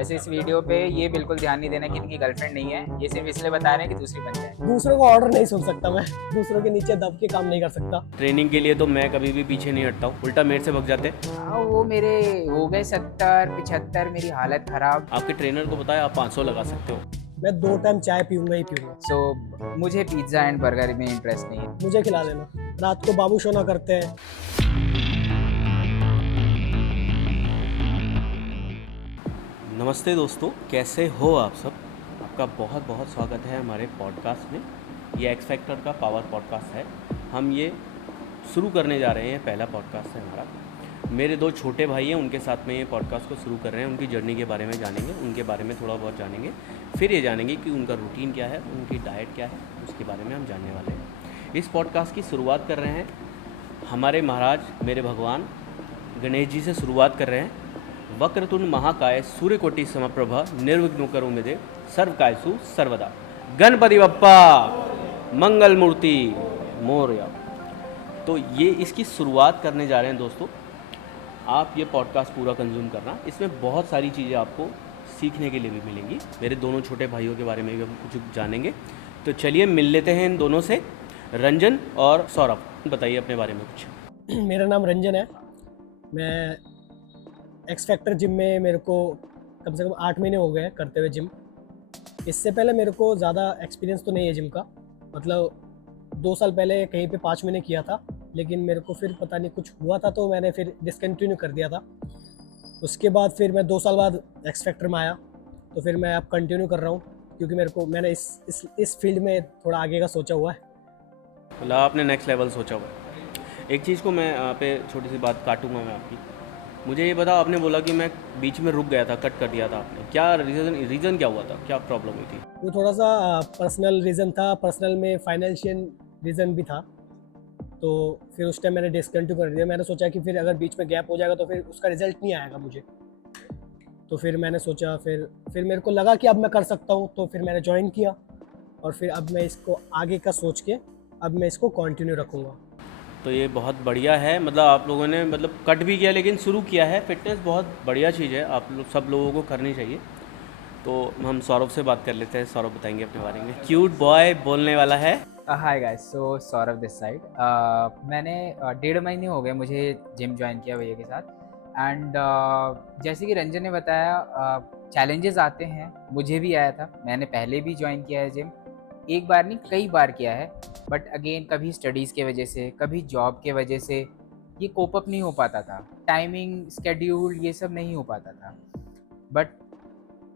वैसे इस वीडियो पे ये बिल्कुल ध्यान नहीं देना कि इनकी गर्लफ्रेंड नहीं है, ये सिर्फ इसलिए बता रहे हैं कि दूसरी बन जाए। दूसरों का ऑर्डर नहीं सुन सकता मैं, दूसरों के नीचे दब के काम नहीं कर सकता। ट्रेनिंग के लिए तो मैं कभी भी पीछे नहीं हटता हूँ, उल्टा मेरे से भग जाते। हाँ, वो मेरे हो गए 70-75, मेरी हालत खराब। आपके ट्रेनर को बताया आप 500 लगा सकते हो। मैं 2 टाइम चाय पीऊंगा ही पीऊंगा। सो मुझे पिज्ज़ा एंड बर्गर में इंटरेस्ट नहीं है। मुझे खिला देना। रात को बाबू सोना करते हैं। नमस्ते दोस्तों, कैसे हो आप सब। आपका बहुत बहुत स्वागत है हमारे पॉडकास्ट में। ये एक्स फैक्टर का पावर पॉडकास्ट है। हम ये शुरू करने जा रहे हैं, पहला पॉडकास्ट है हमारा। मेरे 2 छोटे भाई हैं, उनके साथ में ये पॉडकास्ट को शुरू कर रहे हैं। उनकी जर्नी के बारे में जानेंगे, उनके बारे में थोड़ा बहुत जानेंगे, फिर ये जानेंगे कि उनका रूटीन क्या है, उनकी डाइट क्या है, उसके बारे में हम जानने वाले हैं। इस पॉडकास्ट की शुरुआत कर रहे हैं हमारे महाराज, मेरे भगवान गणेश जी से शुरुआत कर रहे हैं। वक्रतुंड महाकाय सूर्यकोटि समप्रभा निर्विघ्नं करो मे देव सर्वकायसु सर्वदा गणपति बप्पा मंगल मूर्ति मोरया। तो ये इसकी शुरुआत करने जा रहे हैं दोस्तों। आप ये पॉडकास्ट पूरा कंज्यूम करना, इसमें बहुत सारी चीज़ें आपको सीखने के लिए भी मिलेंगी। मेरे दोनों छोटे भाइयों के बारे में भी हम कुछ जानेंगे। तो चलिए मिल लेते हैं इन दोनों से। रंजन और सौरभ, बताइए अपने बारे में कुछ। मेरा नाम रंजन है। मैं एक्स फैक्टर जिम में मेरे को कम से कम 8 महीने हो गए करते हुए जिम। इससे पहले मेरे को ज़्यादा एक्सपीरियंस तो नहीं है जिम का। मतलब 2 साल पहले कहीं पे 5 महीने किया था, लेकिन मेरे को फिर पता नहीं कुछ हुआ था तो मैंने फिर डिसकंटिन्यू कर दिया था। उसके बाद फिर मैं 2 साल बाद एक्स फैक्टर में आया, तो फिर मैं अब कंटिन्यू कर रहा हूँ क्योंकि मैंने इस फील्ड में थोड़ा आगे का सोचा हुआ है। मतलब आपने नेक्स्ट लेवल सोचा हुआ है। एक चीज़ को मैं यहाँ पे छोटी सी बात काटूंगा मैं आपकी। मुझे ये बताओ, आपने बोला कि मैं बीच में रुक गया था, कट कर दिया था आपने, क्या रीज़न क्या हुआ था, क्या प्रॉब्लम हुई थी? वो थोड़ा सा पर्सनल रीज़न था, पर्सनल में फाइनेंशियल रीज़न भी था। तो फिर उस टाइम मैंने डिसकंटिन्यू कर दिया। मैंने सोचा कि फिर अगर बीच में गैप हो जाएगा तो फिर उसका रिजल्ट नहीं आएगा मुझे। तो फिर मैंने सोचा, फिर मेरे को लगा कि अब मैं कर सकता हूँ, तो फिर मैंने ज्वाइन किया। और फिर अब मैं इसको आगे का सोच के अब मैं इसको कंटिन्यू रखूँगा। तो ये बहुत बढ़िया है। मतलब आप लोगों ने मतलब कट भी किया लेकिन शुरू किया है। फिटनेस बहुत बढ़िया चीज़ है, आप लोग सब लोगों को करनी चाहिए। तो हम सौरभ से बात कर लेते हैं। सौरभ बताएंगे अपने बारे में। क्यूट बॉय बोलने वाला है। Hi guys, so Saurabh this side. मैंने 1.5 महीने हो गए मुझे जिम ज्वाइन किया भैया के साथ। एंड जैसे कि रंजन ने बताया, चैलेंजेस आते हैं, मुझे भी आया था। मैंने पहले भी ज्वाइन किया है जिम, एक बार नहीं कई बार किया है। बट अगेन कभी स्टडीज़ के वजह से, कभी जॉब के वजह से ये कोप अप नहीं हो पाता था। टाइमिंग, स्केड्यूल, ये सब नहीं हो पाता था। बट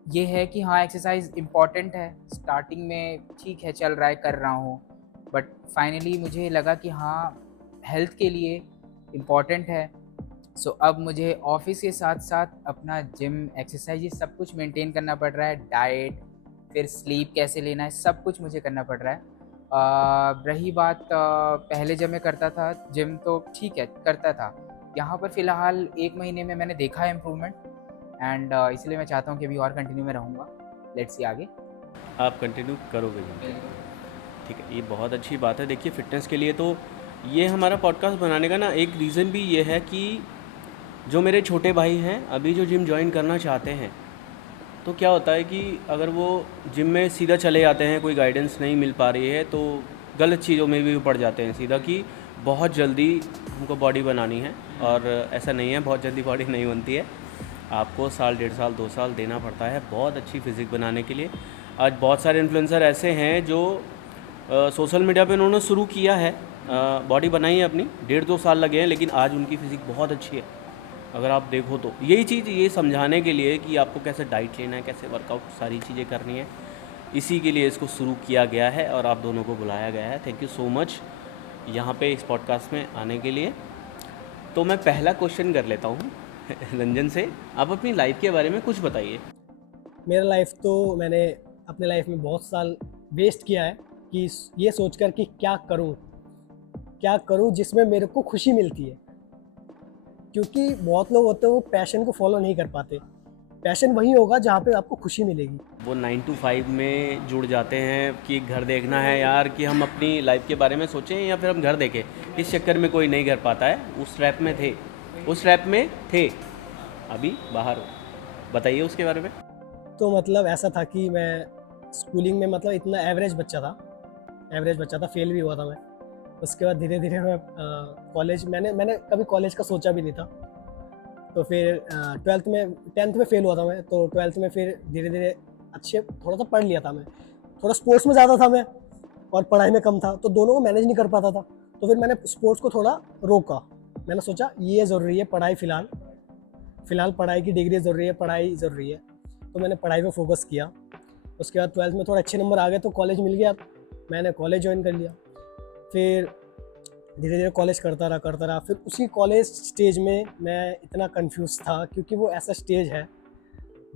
ये है कि हाँ, एक्सरसाइज इम्पॉर्टेंट है। स्टार्टिंग में ठीक है, चल रहा है, कर रहा हूँ, बट फाइनली मुझे लगा कि हाँ, हेल्थ के लिए इम्पॉर्टेंट है। सो अब मुझे ऑफिस के साथ साथ अपना जिम, एक्सरसाइज, ये सब कुछ मेंटेन करना पड़ रहा है। डाइट, फिर स्लीप कैसे लेना है, सब कुछ मुझे करना पड़ रहा है। रही बात पहले जब मैं करता था जिम, तो ठीक है करता था। यहाँ पर फ़िलहाल 1 महीने में मैंने देखा है इम्प्रूवमेंट। एंड इसलिए मैं चाहता हूँ कि अभी और कंटिन्यू में रहूँगा। लेट्स सी आगे। आप कंटिन्यू करोगे जी? ठीक है, ये बहुत अच्छी बात है। देखिए फिटनेस के लिए तो ये हमारा पॉडकास्ट बनाने का ना एक रीज़न भी ये है कि जो मेरे छोटे भाई हैं अभी जो जिम ज्वाइन करना चाहते हैं, तो क्या होता है कि अगर वो जिम में सीधा चले जाते हैं, कोई गाइडेंस नहीं मिल पा रही है, तो गलत चीज़ों में भी पड़ जाते हैं सीधा, कि बहुत जल्दी उनको बॉडी बनानी है। और ऐसा नहीं है, बहुत जल्दी बॉडी नहीं बनती है। आपको साल, 1.5 साल, 2 साल देना पड़ता है बहुत अच्छी फिज़िक बनाने के लिए। आज बहुत सारे इन्फ्लुएंसर ऐसे हैं जो सोशल मीडिया पे उन्होंने शुरू किया है, बॉडी बनाई है अपनी, 1.5-2 साल लगे हैं, लेकिन आज उनकी फ़िज़िक बहुत अच्छी है। अगर आप देखो तो यही चीज़ ये समझाने के लिए कि आपको कैसे डाइट लेना है, कैसे वर्कआउट, सारी चीज़ें करनी है, इसी के लिए इसको शुरू किया गया है और आप दोनों को बुलाया गया है। थैंक यू सो मच यहाँ पे इस पॉडकास्ट में आने के लिए। तो मैं पहला क्वेश्चन कर लेता हूँ रंजन से। आप अपनी लाइफ के बारे में कुछ बताइए। मेरा लाइफ तो मैंने अपने लाइफ में बहुत साल वेस्ट किया है कि ये सोचकर कि क्या करूं जिसमें मेरे को खुशी मिलती है। क्योंकि बहुत लोग होते हैं वो पैशन को फॉलो नहीं कर पाते। पैशन वही होगा जहाँ पे आपको खुशी मिलेगी। वो 9 to 5 में जुड़ जाते हैं कि घर देखना है यार, कि हम अपनी लाइफ के बारे में सोचें या फिर हम घर देखें। इस चक्कर में कोई नहीं कर पाता है। उस रैप में थे, अभी बाहर हो। बताइए उसके बारे में। तो मतलब ऐसा था कि मैं स्कूलिंग में मतलब इतना एवरेज बच्चा था, फेल भी हुआ था मैं। उसके बाद धीरे धीरे मैं कॉलेज मैंने कभी कॉलेज का सोचा भी नहीं था। तो फिर 10th में फेल हुआ था मैं, तो 12th में फिर धीरे धीरे अच्छे थोड़ा सा पढ़ लिया था मैं। थोड़ा स्पोर्ट्स में ज़्यादा था मैं और पढ़ाई में कम था, तो दोनों को मैनेज नहीं कर पाता था। तो फिर मैंने स्पोर्ट्स को थोड़ा रोका। मैंने सोचा ये ज़रूरी है, पढ़ाई फ़िलहाल पढ़ाई की डिग्री ज़रूरी है, पढ़ाई ज़रूरी है। तो मैंने पढ़ाई पे फोकस किया। उसके बाद 12th में थोड़ा अच्छे नंबर आ गए तो कॉलेज मिल गया, मैंने कॉलेज ज्वाइन कर लिया। फिर धीरे धीरे कॉलेज करता रहा। फिर उसी कॉलेज स्टेज में मैं इतना कंफ्यूज था, क्योंकि वो ऐसा स्टेज है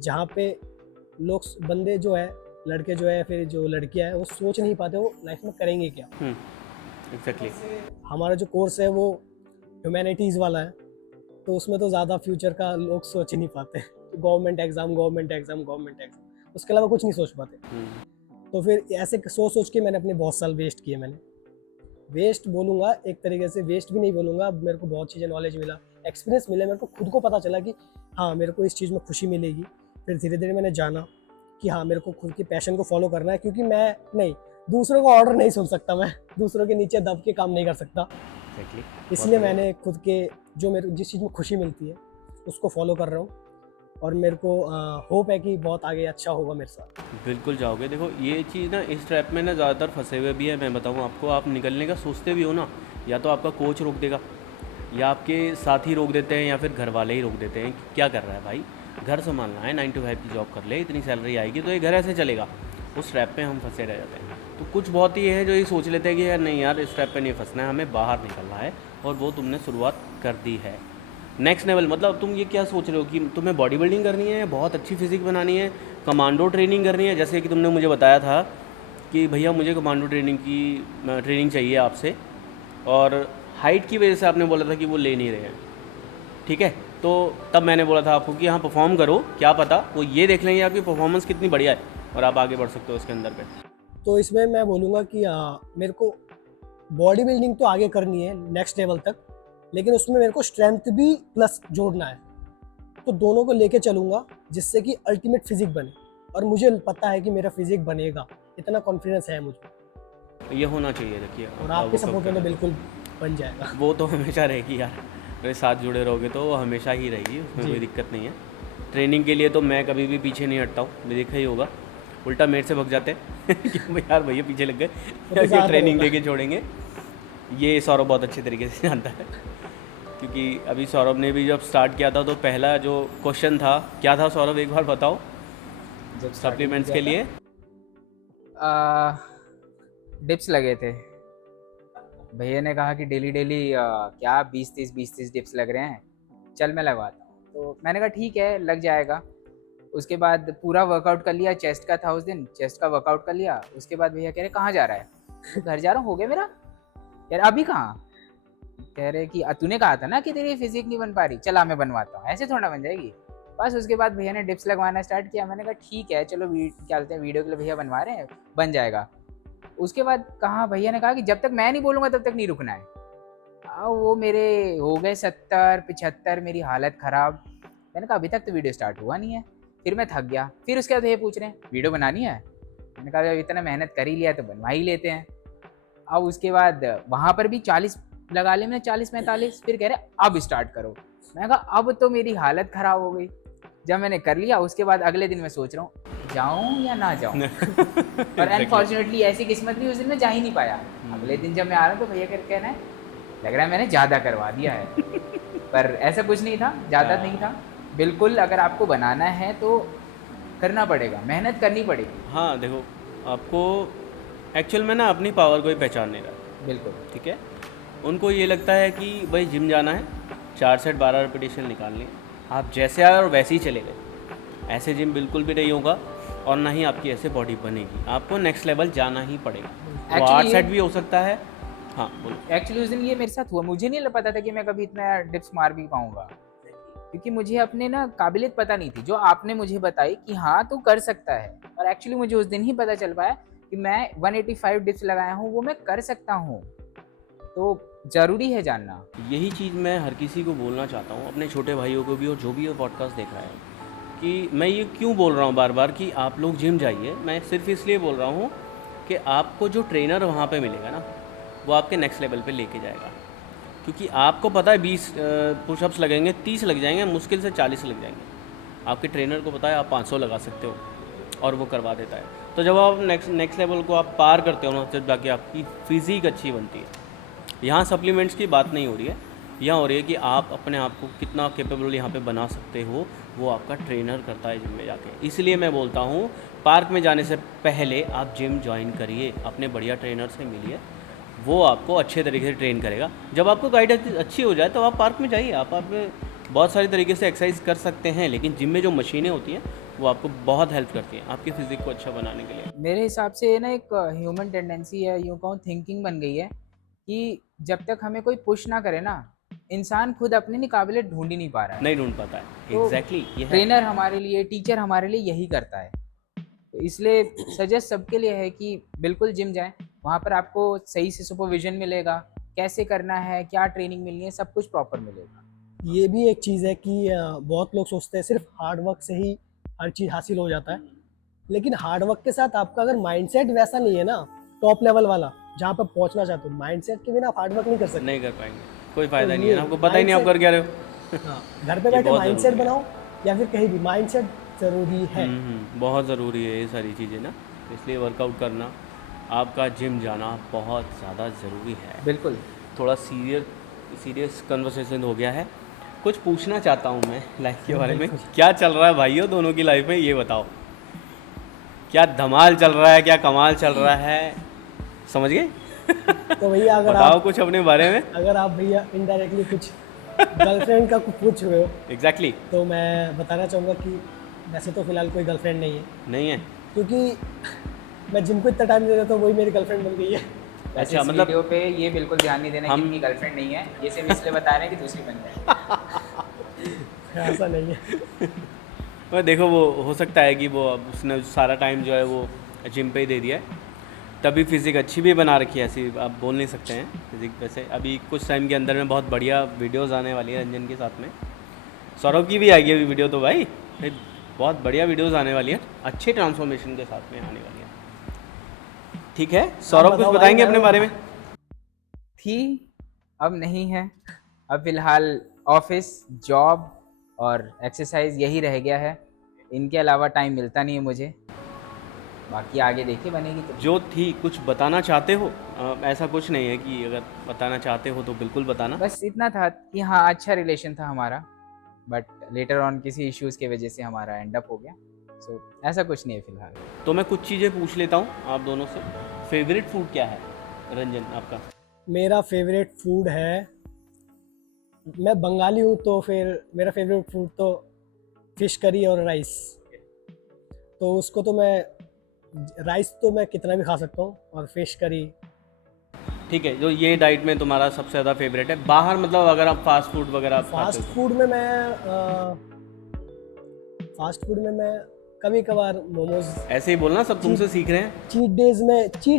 जहाँ पे लोग बंदे जो है, लड़के जो है, फिर जो लड़कियाँ हैं, वो सोच नहीं पाते वो लाइफ में करेंगे क्या। एग्जैक्टली। हमारा जो कोर्स है वो ह्यूमैनिटीज़ वाला है, तो उसमें तो ज़्यादा फ्यूचर का लोग सोच ही नहीं पाते। गवर्नमेंट एग्ज़ाम, उसके अलावा कुछ नहीं सोच पाते। तो फिर ऐसे सोच के मैंने अपने बहुत साल वेस्ट किए। मैंने वेस्ट बोलूँगा, एक तरीके से वेस्ट भी नहीं बोलूँगा। मेरे को बहुत चीज़ें नॉलेज मिला, एक्सपीरियंस मिला, मेरे को खुद को पता चला कि हाँ मेरे को इस चीज़ में खुशी मिलेगी। फिर धीरे धीरे मैंने जाना कि हाँ मेरे को खुद की पैशन को फॉलो करना है, क्योंकि मैं नहीं दूसरों का ऑर्डर नहीं सुन सकता, मैं दूसरों के नीचे दब के काम नहीं कर सकता। इसलिए मैंने खुद के जो मेरे जिस चीज़ में खुशी मिलती है उसको फॉलो कर रहा हूँ, और मेरे को होप है कि बहुत आगे अच्छा होगा मेरे साथ। बिल्कुल जाओगे। देखो ये चीज़ ना, इस ट्रैप में ना ज़्यादातर फंसे हुए भी है। मैं बताऊँ आपको, आप निकलने का सोचते भी हो ना, या तो आपका कोच रोक देगा, या आपके साथी रोक देते हैं, या फिर घर वाले ही रोक देते हैं कि क्या कर रहा है भाई, घर संभालना है, 9 to 5 की जॉब कर ले, इतनी सैलरी आएगी तो ये घर ऐसे चलेगा। उस ट्रैप पे हम फंसे रह जाते हैं। तो कुछ बहुत ही है जो ये सोच लेते हैं कि यार नहीं यार, इस ट्रैप पे नहीं फंसना है, हमें बाहर निकलना है, और वो तुमने शुरुआत कर दी है। नेक्स्ट लेवल मतलब तुम ये क्या सोच रहे हो कि तुम्हें बॉडी बिल्डिंग करनी है, बहुत अच्छी फिजिक बनानी है, कमांडो ट्रेनिंग करनी है, जैसे कि तुमने मुझे बताया था कि भैया मुझे कमांडो ट्रेनिंग चाहिए आपसे, और हाइट की वजह से आपने बोला था कि वो ले नहीं रहे हैं, ठीक है। तो तब मैंने बोला था आपको कि हाँ परफॉर्म करो, क्या पता वो ये देख लेंगे आपकी परफॉर्मेंस कितनी बढ़िया है और आप आगे बढ़ सकते हो इसके अंदर पे। तो इसमें मैं बोलूँगा कि मेरे को बॉडी बिल्डिंग तो आगे करनी है नेक्स्ट लेवल तक, लेकिन उसमें मेरे को स्ट्रेंथ भी प्लस जोड़ना है। तो दोनों को लेके चलूँगा जिससे कि अल्टीमेट फिजिक बने, और मुझे पता है कि मेरा फिजिक बनेगा, इतना कॉन्फिडेंस है मुझे। ये होना चाहिए। देखिए और आपके सपोर्ट में तो बिल्कुल बन जाएगा। वो तो हमेशा रहेगी यार, मेरे साथ जुड़े रहोगे तो वो हमेशा ही रहेगी, उसमें कोई दिक्कत नहीं है। ट्रेनिंग के लिए तो मैं कभी भी पीछे नहीं हटता हूँ, देखा ही होगा, उल्टा मेरे से भग जाते हैं कि यार भैया पीछे लग गए, कि ट्रेनिंग लेके छोड़ेंगे। ये सौरभ बहुत अच्छे तरीके से जानता है, क्योंकि अभी सौरभ ने भी जब स्टार्ट किया था तो पहला जो क्वेश्चन था क्या था सौरभ, एक बार बताओ जब सप्लीमेंट्स के लिए। डिप्स लगे थे, भैया ने कहा कि डेली क्या 20-30 डिप्स लग रहे हैं, चल मैं लगवाता हूँ। तो मैंने कहा ठीक है लग जाएगा। उसके बाद पूरा वर्कआउट कर लिया, चेस्ट का था उस दिन, चेस्ट का वर्कआउट कर लिया। उसके बाद भैया कह रहे कहाँ जा रहा है, तो घर जा रहा हूँ, हो गया मेरा। यार अभी कहाँ, कह रहे कि तूने कहा था ना कि तेरी फिजिक नहीं बन पा रही, चला मैं बनवाता हूँ, ऐसे थोड़ा बन जाएगी। बस उसके बाद भैया ने डिप्स लगवाना स्टार्ट किया। मैंने कहा ठीक है चलो क्या बोलते हैं, वीडियो के लिए भैया बनवा रहे हैं, बन जाएगा। उसके बाद कहा भैया ने कहा कि जब तक मैं नहीं बोलूँगा तब तक नहीं रुकना है। वो मेरे हो गए 70-75, मेरी हालत ख़राब। मैंने कहा अभी तक तो वीडियो स्टार्ट हुआ नहीं है। फिर मैं थक गया। फिर उसके बाद ये पूछ रहे हैं वीडियो बनानी है, मैंने कहा जब इतना मेहनत कर ही लिया तो बनवा ही लेते हैं। अब उसके बाद वहाँ पर भी 40 लगा लिए मैंने, 40-45। फिर कह रहे अब स्टार्ट करो। मैंने कहा अब तो मेरी हालत ख़राब हो गई। जब मैंने कर लिया उसके बाद अगले दिन मैं सोच रहा हूँ जाऊँ या ना जाऊँ। और अनफॉर्चुनेटली ऐसी किस्मत थी, उस दिन मैं जा ही नहीं पाया। अगले दिन जब मैं आ रहा हूँ तो भैया कहना है लग रहा है मैंने ज़्यादा करवा दिया है। पर ऐसा कुछ नहीं था, ज़्यादा नहीं था। बिल्कुल अगर आपको बनाना है तो करना पड़ेगा, मेहनत करनी पड़ेगी। हाँ देखो, आपको एक्चुअल में ना अपनी पावर को ही पहचान नहीं रहा। बिल्कुल ठीक है, उनको ये लगता है कि भाई जिम जाना है, 4 सेट 12 रिपीटेशन निकालनी है, आप जैसे आए और वैसे ही चले गए। ऐसे जिम बिल्कुल भी नहीं होगा, और ना ही आपकी ऐसे बॉडी बनेगी। आपको नेक्स्ट लेवल जाना ही पड़ेगा। तो 8 सेट भी हो सकता है। हाँ बोलो। एक्चुअली उस दिन ये मेरे साथ हुआ, मुझे नहीं पता था कि मैं कभी इतना डिप्स मार भी पाऊंगा, क्योंकि मुझे अपने ना काबिलियत पता नहीं थी, जो आपने मुझे बताई कि हाँ तू कर सकता है। और एक्चुअली मुझे उस दिन ही पता चल पाया कि मैं 185 डिप्स लगाया हूँ, वो मैं कर सकता हूँ। तो ज़रूरी है जानना। यही चीज़ मैं हर किसी को बोलना चाहता हूँ, अपने छोटे भाइयों को भी और जो भी ये पॉडकास्ट देख रहा है, कि मैं ये क्यों बोल रहा हूँ बार बार कि आप लोग जिम जाइए, मैं सिर्फ इसलिए बोल रहा हूँ कि आपको जो ट्रेनर वहाँ पे मिलेगा ना, वो आपके नेक्स्ट लेवल पे लेके जाएगा। क्योंकि आपको पता है 20 पुशअप्स लगेंगे, 30 लग जाएंगे, मुश्किल से 40 लग जाएंगे। आपके ट्रेनर को पता है आप 500 लगा सकते हो और वो करवा देता है। तो जब आप नेक्स्ट लेवल को आप पार करते हो ना, तब जाके आपकी फिज़िक अच्छी बनती है। यहाँ सप्लीमेंट्स की बात नहीं हो रही है, यहाँ हो रही है कि आप अपने आप को कितना कैपेबल यहाँ पे बना सकते हो, वो आपका ट्रेनर करता है जिम में जाके। इसलिए मैं बोलता हूँ पार्क में जाने से पहले आप जिम ज्वाइन करिए, अपने बढ़िया ट्रेनर से मिलिए, वो आपको अच्छे तरीके से ट्रेन करेगा। जब आपको गाइड अच्छी हो जाए तो आप पार्क में जाइए। आप में बहुत सारी तरीके से एक्सरसाइज कर सकते हैं, लेकिन जिम में जो मशीनें होती हैं वो आपको बहुत हेल्प करती हैं आपकी फिज़िक को अच्छा बनाने के लिए। मेरे हिसाब से ये ना एक ह्यूमन टेंडेंसी है, यूँ कहूँ थिंकिंग बन गई है कि जब तक हमें कोई पुश ना करे ना, इंसान खुद अपने लिए काबिलियत ढूंढ ही नहीं पा रहा है। नहीं ढूंढ पाता है। तो एग्जैक्टली ये है। ट्रेनर हमारे लिए, टीचर हमारे लिए यही करता है। तो इसलिए सजेस्ट सबके लिए है कि बिल्कुल जिम जाएं, वहाँ पर आपको सही से सुपरविजन मिलेगा, कैसे करना है, क्या ट्रेनिंग मिलनी है, सब कुछ प्रॉपर मिलेगा। ये भी एक चीज़ है कि बहुत लोग सोचते हैं सिर्फ हार्ड वर्क से ही हर चीज़ हासिल हो जाता है, लेकिन हार्ड वर्क के साथ आपका अगर माइंडसेट वैसा नहीं है ना, टॉप लेवल वाला जहाँ पे पहुँचना चाहते हो, माइंडसेट के बिना आप हार्ड वर्क नहीं कर सकते। नहीं कर पाएंगे, कोई फ़ायदा तो नहीं है ये ना, आपको पता ही नहीं आप कर क्या रहे हो। हाँ, घर पे ये बैठे बहुत माइंडसेट ज़रूरी है। बनाओ या फिर कहीं भी माइंडसेट ज़रूरी है। बहुत ज़रूरी है ये सारी चीज़ें ना, इसलिए वर्कआउट करना, आपका जिम जाना बहुत ज़्यादा ज़रूरी है। बिल्कुल। थोड़ा सीरियस कन्वर्सेशन हो गया है। कुछ पूछना चाहता हूँ मैं लाइफ के बारे में। क्या चल रहा है भाइयों दोनों की लाइफ में, ये बताओ। क्या धमाल चल रहा है, क्या कमाल चल रहा है, समझ गए? तो भैया बताओ कुछ अपने बारे में। अगर आप भैया इनडायरेक्टली कुछ गर्लफ्रेंड का कुछ पूछ रहे हो, एग्जैक्टली। तो मैं बताना चाहूँगा कि वैसे तो फिलहाल कोई गर्लफ्रेंड नहीं है, नहीं है? क्योंकि मैं जिनको इतना टाइम दे देता हूँ वही मेरी गर्लफ्रेंड बन गई है। वैसे अच्छा, इस मतलब वीडियो पे ये बिल्कुल ध्यान नहीं देना कि हम- इनकी गर्लफ्रेंड नहीं है, ये सिर्फ इसलिए बता रहे हैं कि दूसरी बन जाए। ऐसा नहीं है। पर देखो, वो हो सकता है कि वो अब उसने सारा टाइम जो है वो जिम पे ही दे दिया है, तभी फिज़िक अच्छी भी बना रखी है, ऐसी आप बोल नहीं सकते हैं। फिज़िक वैसे अभी कुछ टाइम के अंदर में बहुत बढ़िया वीडियोज़ आने वाली है रंजन के साथ में, सौरभ की भी आएगी अभी वीडियो, तो भाई बहुत बढ़िया वीडियोज़ आने वाली है, अच्छे ट्रांसफॉर्मेशन के साथ में आने वाली है। ठीक है, सौरभ कुछ बताओ भाई, बताएंगे अपने मैं- बारे में? थी, अब नहीं है। अब फिलहाल ऑफिस, जॉब और एक्सरसाइज यही रह गया है। इनके अलावा टाइम मिलता नहीं है मुझे। बाकी आगे देखिए बनेगी तो। जो थी कुछ बताना चाहते हो? ऐसा कुछ नहीं है कि अगर बताना चाहते हो तो बिल्कुल बताना। बस इतना था कि हाँ, अच्छा रिलेशन था हमारा, बट लेटर ऑन किसी इश्यूज़ की वजह से हमारा एंड अप हो गया। सो ऐसा कुछ नहीं है फिलहाल। तो मैं कुछ चीज़ें पूछ लेता हूँ आप दोनों से। फेवरेट फूड क्या है रंजन आपका? मेरा फेवरेट फूड है, मैं बंगाली हूँ तो फिर मेरा फेवरेट फूड तो फिश करी और राइस। तो उसको तो मैं, राइस तो मैं कितना भी खा सकता हूँ, और फिश करी। ठीक है, जो ये डाइट में तुम्हारा सबसे ज़्यादा फेवरेट है। बाहर मतलब अगर आप फास्ट फूड वगैरह खाते फास्ट हो तो? फूड में फास्ट फूड में मैं कभी कभार मोमोज, ऐसे ही बोलना, सब तुमसे सीख रहे हैं। चीट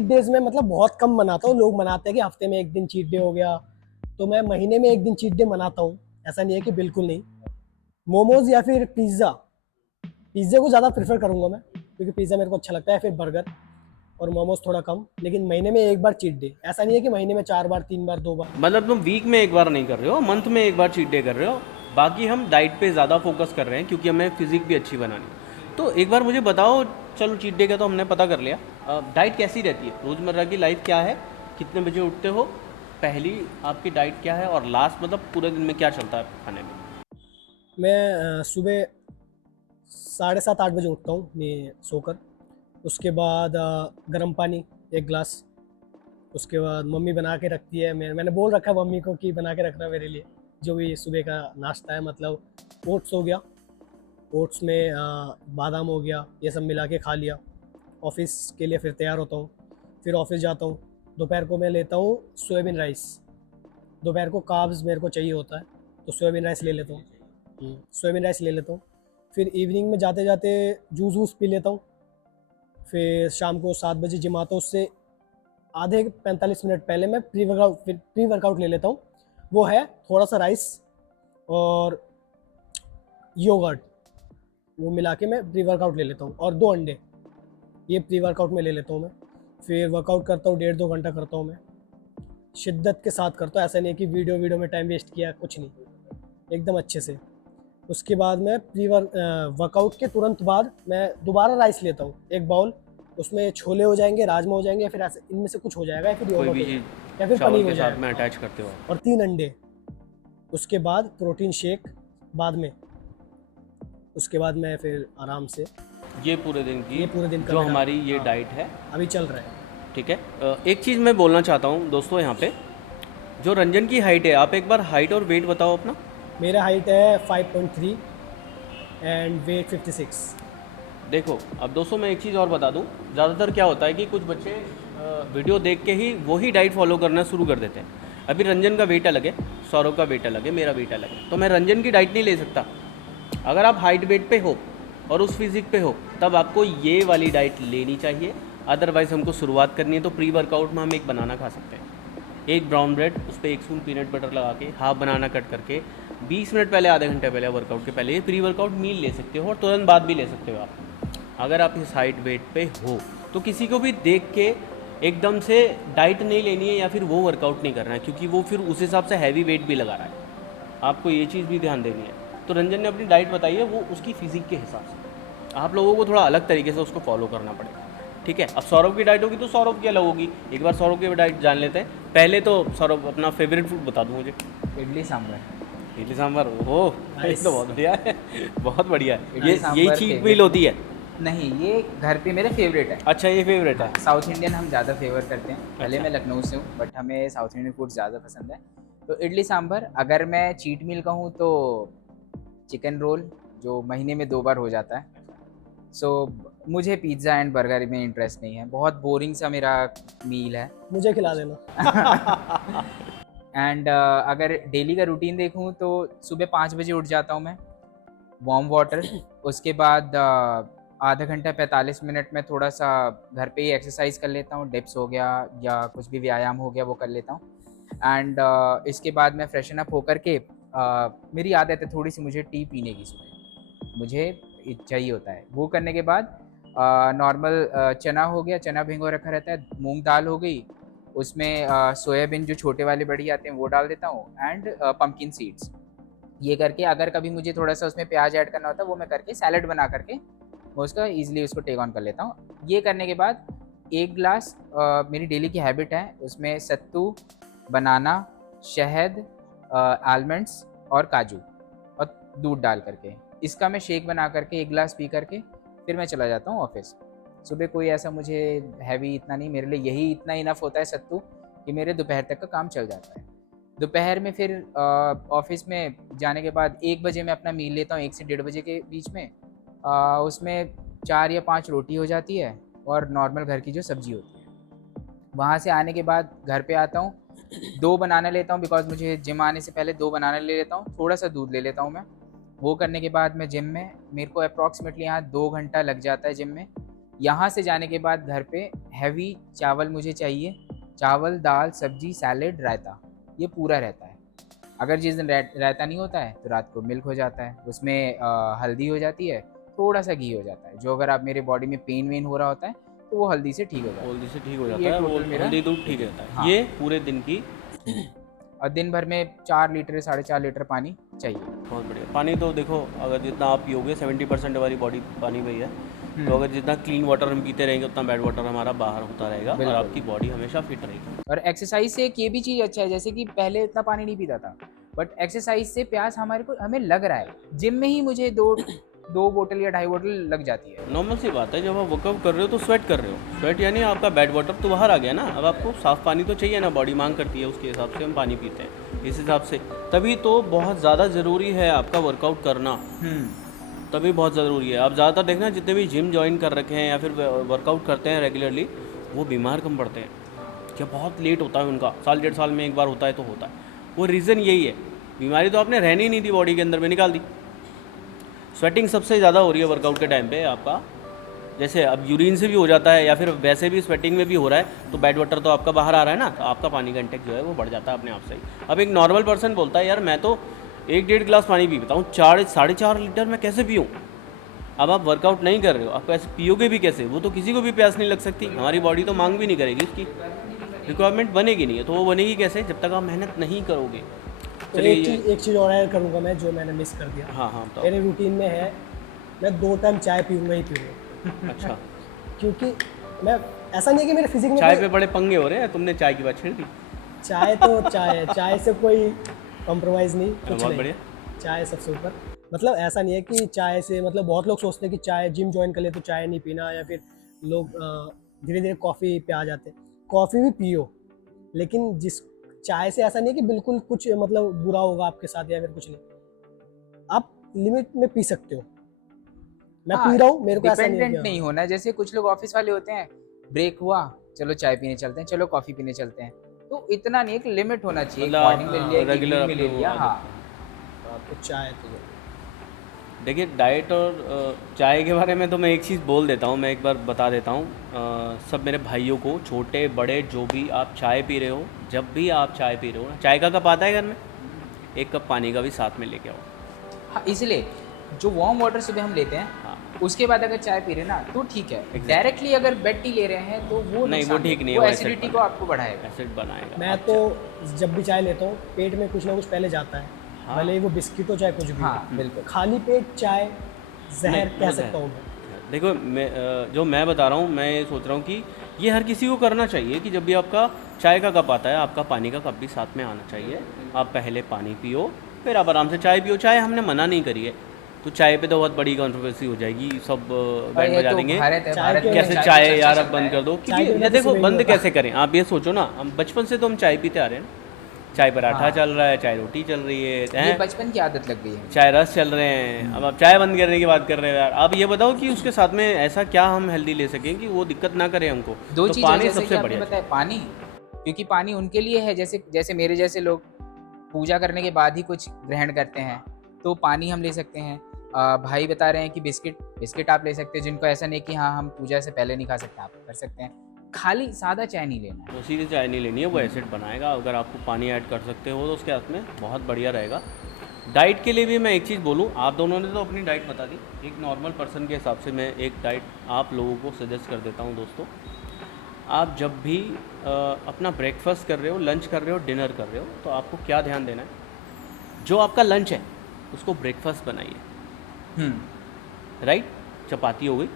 डेज में मतलब बहुत कम मनाता हूँ। लोग मनाते हैं कि हफ्ते में एक दिन चीट डे हो गया, तो मैं महीने में एक दिन चीट डे मनाता हूँ। ऐसा नहीं है कि बिल्कुल नहीं। मोमोज या फिर पिज़्ज़ा, पिज़्ज़ा को ज़्यादा प्रेफर करूँगा मैं, क्योंकि पिज़्ज़ा मेरे को अच्छा लगता है, फिर बर्गर, और मोमोज थोड़ा कम। लेकिन महीने में एक बार चीट डे, ऐसा नहीं है कि महीने में 4 बार, 3 बार, 2 बार। मतलब तुम वीक में एक बार नहीं कर रहे हो, मंथ में एक बार चीट डे कर रहे हो। बाकी हम डाइट पे ज़्यादा फोकस कर रहे हैं क्योंकि हमें फिजिक भी अच्छी बनानी है। तो एक बार मुझे बताओ, चलो चीट डे का तो हमने पता कर लिया, डाइट कैसी रहती है? रोज़मर्रा की लाइफ क्या है? कितने बजे उठते हो? पहली आपकी डाइट क्या है? और लास्ट मतलब पूरे दिन में क्या चलता है खाने में? मैं सुबह 7:30-8 बजे उठता हूँ मैं सोकर। उसके बाद गर्म पानी 1 गिलास। उसके बाद मम्मी बना के रखती है, मैंने बोल रखा है मम्मी को कि बना के रखना मेरे लिए, जो भी सुबह का नाश्ता है। मतलब ओट्स हो गया, ओट्स में बादाम हो गया, ये सब मिला के खा लिया। ऑफिस के लिए फिर तैयार होता हूँ, फिर ऑफिस जाता हूँ। दोपहर को मैं लेता हूँ सोयाबीन राइस। दोपहर को कार्ब्स मेरे को चाहिए होता है, तो सोयाबीन राइस ले लेता हूँ। सोयाबीन राइस ले लेता हूँ। फिर इवनिंग में जाते जाते जूस वूस पी लेता हूँ। फिर शाम को 7 बजे जिम आता हूँ, उससे आधे 45 मिनट पहले मैं प्री वर्कआउट ले लेता हूँ। वो है थोड़ा सा राइस और योगर्ट। वो मिला के मैं प्री वर्कआउट ले लेता हूँ, और 2 अंडे, ये प्री वर्कआउट में ले लेता हूँ मैं। फिर वर्कआउट करता हूँ, 1.5-2 घंटा करता हूँ मैं, शिद्दत के साथ करता हूँ। ऐसा नहीं है कि वीडियो में टाइम वेस्ट किया, कुछ नहीं, एकदम अच्छे से। उसके बाद मैं वर्कआउट के तुरंत बाद मैं दोबारा राइस लेता हूँ, 1 बाउल, उसमें छोले हो जाएंगे, राजमा हो जाएंगे, या फिर ऐसे इनमें से कुछ हो जाएगा, या फिर कोई योगर्ट भी हो चीज़ जाएगा, या फिर चावल पनीर हो के साथ जाएगा, में अटैच करते हो। और 3 अंडे। उसके बाद प्रोटीन शेक बाद में। उसके बाद मैं फिर आराम से, ये पूरे दिन की ये पूरे दिन का जो मेरा, हमारी ये हाँ, डाइट है, अभी चल रहा है। ठीक है। एक चीज़ मैं बोलना चाहता हूँ दोस्तों, यहाँ पे जो रंजन की हाइट है, आप एक बार हाइट और वेट बताओ अपना। मेरा हाइट है 5.3 एंड वेट 56। देखो अब दोस्तों मैं एक चीज़ और बता दूं, ज़्यादातर क्या होता है कि कुछ बच्चे वीडियो देख के ही वही डाइट फॉलो करना शुरू कर देते हैं। अभी रंजन का वेट अलग है, सौरभ का वेट अलग है, मेरा वेट अलग है, तो मैं रंजन की डाइट नहीं ले सकता। अगर आप हाइट वेट पे हो और उस फिजिक पे हो तब आपको ये वाली डाइट लेनी चाहिए। अदरवाइज़ हमको शुरुआत करनी है तो प्री वर्कआउट में हम एक बनाना खा सकते हैं, एक ब्राउन ब्रेड, उस पर 1 स्पून पीनट बटर लगा के, हाफ बनाना कट करके 20 मिनट पहले, आधे घंटे पहले वर्कआउट के पहले ये प्री वर्कआउट मील ले सकते हो, और तुरंत बाद भी ले सकते हो आप। अगर आप इस हाइट वेट पे हो तो किसी को भी देख के एकदम से डाइट नहीं लेनी है या फिर वो वर्कआउट नहीं करना है, क्योंकि वो फिर उस हिसाब से हैवी वेट भी लगा रहा है। आपको ये चीज़ भी ध्यान देनी है। तो रंजन ने अपनी डाइट बताई है, वो उसकी फिजिक के हिसाब से, आप लोगों को थोड़ा अलग तरीके से उसको फॉलो करना पड़ेगा, ठीक है। अब सौरभ की डाइट होगी तो सौरभ की अलग होगी। एक बार सौरभ की डाइट जान लेते हैं। पहले तो सौरभ अपना फेवरेट फूड बता दूँ मुझे। इडली सांभर। इडली सांभर, ओह ये तो बहुत बढ़िया है, बहुत बढ़िया है। इडली ये सांभर चीट favorite मील होती है। नहीं, ये घर पे मेरे फेवरेट है। अच्छा, ये फेवरेट है। साउथ इंडियन हम ज़्यादा फेवर करते हैं। भले अच्छा। मैं लखनऊ से हूँ बट हमें साउथ इंडियन फूड ज़्यादा पसंद है। तो इडली सांभर, अगर मैं चीट मील कहूँ तो चिकन रोल, जो महीने में 2 बार हो जाता है। सो मुझे पिज़्ज़ा एंड बर्गर में इंटरेस्ट नहीं है, बहुत बोरिंग सा मेरा मील है। मुझे खिला देना। एंड अगर डेली का रूटीन देखूँ तो सुबह 5 बजे उठ जाता हूँ मैं, वार्म वाटर, उसके बाद आधा घंटा 45 मिनट में थोड़ा सा घर पे ही एक्सरसाइज कर लेता हूँ, डिप्स हो गया या कुछ भी व्यायाम हो गया वो कर लेता हूँ। एंड इसके बाद मैं फ्रेशन अप होकर के मेरी आदत है थोड़ी सी मुझे टी पीने की, सुबह मुझे चाहिए होता है। वो करने के बाद नॉर्मल चना हो गया, चना भिगो रखा रहता है, मूंग दाल हो गई, उसमें सोयाबीन जो छोटे वाले बड़ी आते हैं वो डाल देता हूँ, एंड पम्पकिन सीड्स। ये करके अगर कभी मुझे थोड़ा सा उसमें प्याज ऐड करना होता है वो मैं करके सैलड बना करके मैं उसका ईजिली उसको टेक ऑन कर लेता हूँ। ये करने के बाद 1 ग्लास मेरी डेली की हैबिट है, उसमें सत्तू, बनाना, शहद, आलमंड्स और काजू और दूध डाल करके इसका मैं शेक बना करके 1 ग्लास पी करके फिर मैं चला जाता हूँ ऑफिस। सुबह कोई ऐसा मुझे हैवी इतना नहीं, मेरे लिए यही इतना इनफ होता है सत्तू कि मेरे दोपहर तक का काम चल जाता है। दोपहर में फिर ऑफिस में जाने के बाद 1 बजे मैं अपना मील लेता हूँ, 1 से 1:30 बजे के बीच में। उसमें 4 या 5 रोटी हो जाती है और नॉर्मल घर की जो सब्जी होती है। वहाँ से आने के बाद घर पे आता हूँ, 2 बनाना लेता हूँ बिकॉज मुझे जिम आने से पहले 2 बनाना ले लेता हूँ, थोड़ा सा दूध ले लेता हूँ मैं। वो करने के बाद मैं जिम में, मेरे को अप्रॉक्सीमेटली यहाँ 2 घंटा लग जाता है जिम में। यहाँ से जाने के बाद घर पे हैवी चावल मुझे चाहिए, चावल, दाल, सब्जी, सैलेड, रायता, ये पूरा रहता है। अगर जिस दिन रायता नहीं होता है तो रात को मिल्क हो जाता है, उसमें हल्दी हो जाती है, थोड़ा सा घी हो जाता है, जो अगर आप मेरे बॉडी में पेन वेन हो रहा होता है तो वो हल्दी से ठीक हो जाता है। हल्दी से ठीक हो जाता ये है, वो टोटल मेरा हल्दी दूध ठीक रहता है। हाँ। ये पूरे दिन की और दिन भर में 4 लीटर 4.5 लीटर पानी चाहिए। बहुत बढ़िया। पानी तो देखो, अगर जितना आप पियोगे 70% हमारी बॉडी पानी में ही है, तो अगर जितना क्लीन वाटर हम पीते रहेंगे उतना बैड वाटर हमारा बाहर होता रहेगा और बिल्कुल। आपकी बॉडी हमेशा फिट रहेगी। और एक्सरसाइज से एक ये भी चीज़ अच्छा है, जैसे कि पहले इतना पानी नहीं पीता था बट एक्सरसाइज से प्यास हमें लग रहा है। जिम में ही मुझे 2 बोतल या 2.5 बोतल लग जाती है। नॉर्मल सी बात है, जब आप वर्कआउट कर रहे हो तो स्वेट कर रहे हो, स्वेट यानी आपका बैड वाटर तो बाहर आ गया ना। अब आपको साफ़ पानी तो चाहिए ना, बॉडी मांग करती है, उसके हिसाब से हम पानी पीते हैं। इस हिसाब से तभी तो बहुत ज़्यादा ज़रूरी है आपका वर्कआउट करना, तभी बहुत ज़रूरी है। आप ज़्यादातर देखना जितने भी जिम ज्वाइन कर रखे हैं या फिर वर्कआउट करते हैं रेगुलरली, वो बीमार कम पड़ते हैं। क्या बहुत लेट होता है उनका, 1.5 साल में एक बार होता है तो होता है। वो रीज़न यही है, बीमारी तो आपने रहनी ही नहीं थी बॉडी के अंदर में, निकाल दी। स्वेटिंग सबसे ज़्यादा हो रही है वर्कआउट के टाइम पे आपका, जैसे अब यूरिन से भी हो जाता है या फिर वैसे भी स्वेटिंग में भी हो रहा है, तो बैड वाटर तो आपका बाहर आ रहा है ना, तो आपका पानी का इंटेक जो है वो बढ़ जाता है अपने आप से ही। अब एक नॉर्मल पर्सन बोलता है यार मैं तो 1-1.5 गिलास पानी पी पाता हूँ, 4 साढ़े 4 लीटर मैं कैसे पीऊँ? अब आप वर्कआउट नहीं कर रहे हो, आप ऐसे पियोगे भी कैसे? वो तो किसी को भी प्यास नहीं लग सकती, हमारी बॉडी तो मांग भी नहीं करेगी, उसकी रिक्वायरमेंट बनेगी नहीं है, तो वो बनेगी कैसे जब तक आप मेहनत नहीं करोगे। तो चलिए एक चीज़ और ऐड करूँगा मैं, जो मैंने मिस कर दिया। हाँ हाँ बताओ। मेरे रूटीन में है, मैं 2 टाइम चाय पीऊँगा ही पीऊँगा। अच्छा, क्योंकि मैं, ऐसा नहीं है कि मेरे फिजिक में चाय कोई- पे बड़े पंगे हो रहे हैं, तुमने चाय की बात छेड़ दी। चाय तो चाय है, चाय से कोई कॉम्प्रोमाइज़ नहीं, कुछ बहुत नहीं, बढ़िया। चाय सबसे ऊपर। मतलब ऐसा नहीं है कि चाय से, मतलब बहुत लोग सोचते हैं कि चाय, जिम ज्वाइन कर ले तो चाय नहीं पीना, या फिर लोग धीरे धीरे कॉफ़ी पे आ जाते हैं। कॉफ़ी भी पियो, लेकिन जिस चाय से ऐसा नहीं है कि बिल्कुल कुछ मतलब बुरा होगा आपके साथ या फिर कुछ नहीं, आप लिमिट में पी सकते हो। मैं हाँ, पी रहा हूँ, मेरे को ऐसा नहीं है कि डिपेंडेंट नहीं होना। जैसे कुछ लोग ऑफिस वाले होते हैं, ब्रेक हुआ, चलो चाय पीने चलते हैं, चलो कॉफी पीने चलते हैं, तो इतना नहीं, एक लिमिट होना चाहिए। मतलब मॉर्निंग में लिया, रेगुलर इवनिंग में ले अपने वो लिया। आदत हाँ, है। आपको चाय तो देखिए डाइट और चाय के बारे में तो मैं एक चीज़ बोल देता हूँ, मैं एक बार बता देता हूँ सब मेरे भाइयों को, छोटे बड़े जो भी आप चाय पी रहे हो, जब भी आप चाय पी रहे हो ना, चाय का कप आता है घर में, एक कप पानी का भी साथ में लेके आओ। हाँ, इसलिए जो वार्म वाटर सुबह हम लेते हैं, हाँ उसके बाद अगर चाय पी रहे हैं ना तो ठीक है। डायरेक्टली अगर बेड टी ले रहे हैं तो वो नहीं, वो नुकसान ठीक है, नहीं है, वो वो acid एसिडिटी को बनाएगा। आपको बढ़ाएगा। एसिड बनाएगा। मैं तो जब भी चाय लेता हूँ, पेट में कुछ ना कुछ पहले जाता है, हाँ। भले ही वो बिस्किट हो चाहे कुछ भी हो। हाँ, बिल्कुल। खाली पेट चाय जहर नहीं, कह वो सकता जहर। हूँ मैं। देखो मैं जो मैं बता रहा हूँ, मैं ये सोच रहा हूँ कि ये हर किसी को करना चाहिए कि जब भी आपका चाय का कप आता है, आपका पानी का कप भी साथ में आना चाहिए। आप पहले पानी पियो, फिर आप आराम से चाय पियो। चाय हमने मना नहीं करी है, तो चाय पे तो बहुत बड़ी कंट्रोवर्सी हो जाएगी, सब और बैंड ये बजा तो देंगे भारत है, चाय भारत क्यों में कैसे नहीं? चाय पे यार चर्चा अब चलता बंद है। कर दो, चाय के क्योंकि बिना ये तो देखो सुबह ही बंद नहीं होता। कैसे करें। आप ये सोचो ना, हम बचपन से तो हम चाय पीते आ रहे हैं ना, चाय पराठा हाँ। चल रहा है, चाय रोटी चल रही है, ये हैं? बचपन की आदत लग गई है। चाय रस चल रहे हैं। अब आप चाय बंद करने की बात कर रहे हो यार। आप ये बताओ कि उसके साथ में ऐसा क्या हम हेल्दी ले सकें कि वो दिक्कत ना करे हमको। दो तो चीज़ है, पानी जैसे कि सबसे आपने बढ़िया बताया पानी, क्योंकि पानी उनके लिए है, जैसे जैसे मेरे जैसे लोग पूजा करने के बाद ही कुछ ग्रहण करते हैं, तो पानी हम ले सकते हैं। भाई बता रहे हैं कि बिस्किट बिस्किट आप ले सकते हैं, जिनको ऐसा नहीं कि हाँ हम पूजा से पहले नहीं खा सकते, आप कर सकते हैं। खाली सादा चाय नहीं लेना है। तो सीधे चाय नहीं लेनी है, वो एसिड बनाएगा। अगर आपको पानी ऐड कर सकते हो तो उसके साथ में बहुत बढ़िया रहेगा। डाइट के लिए भी मैं एक चीज़ बोलूँ, आप दोनों ने तो अपनी डाइट बता दी, एक नॉर्मल पर्सन के हिसाब से मैं एक डाइट आप लोगों को सजेस्ट कर देता हूँ। दोस्तों, आप जब भी अपना ब्रेकफास्ट कर रहे हो, लंच कर रहे हो, डिनर कर रहे हो, तो आपको क्या ध्यान देना है, जो आपका लंच है उसको ब्रेकफास्ट बनाइए। राइट, चपाती हो गई,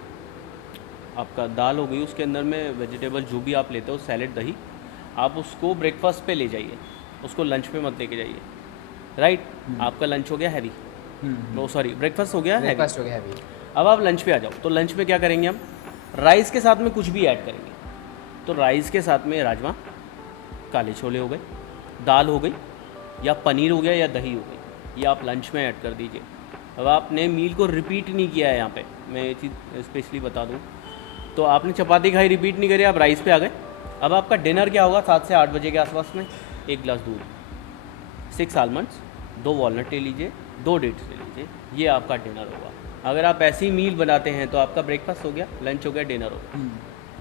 आपका दाल हो गई, उसके अंदर में वेजिटेबल जो भी आप लेते हो, सैलेड, दही, आप उसको ब्रेकफास्ट पे ले जाइए, उसको लंच पे मत लेके जाइए। राइट, आपका लंच हो गया हैवी, नो सॉरी ब्रेकफास्ट हो गया हैवी। ब्रेकफास्ट हो गया अभी। अब आप लंच पे आ जाओ, तो लंच पे क्या करेंगे हम, राइस के साथ में कुछ भी ऐड करेंगे। तो राइस के साथ में राजमा, काले छोले हो गए, दाल हो गई, या पनीर हो गया, या दही हो गई, ये आप लंच में ऐड कर दीजिए। अब आपने मील को रिपीट नहीं किया है, यहाँ पे मैं ये चीज़ स्पेशली बता दूँ, तो आपने चपाती खाई, रिपीट नहीं करी, आप राइस पे आ गए। अब आपका डिनर क्या होगा, 7 से 8 बजे के आसपास में, 1 गिलास दूध, 6 आलमंड्स, 2 वॉलनट ले लीजिए, 2 डेट्स ले लीजिए, ये आपका डिनर होगा। अगर आप ऐसी मील बनाते हैं तो आपका ब्रेकफास्ट हो गया, लंच हो गया, डिनर हो गया,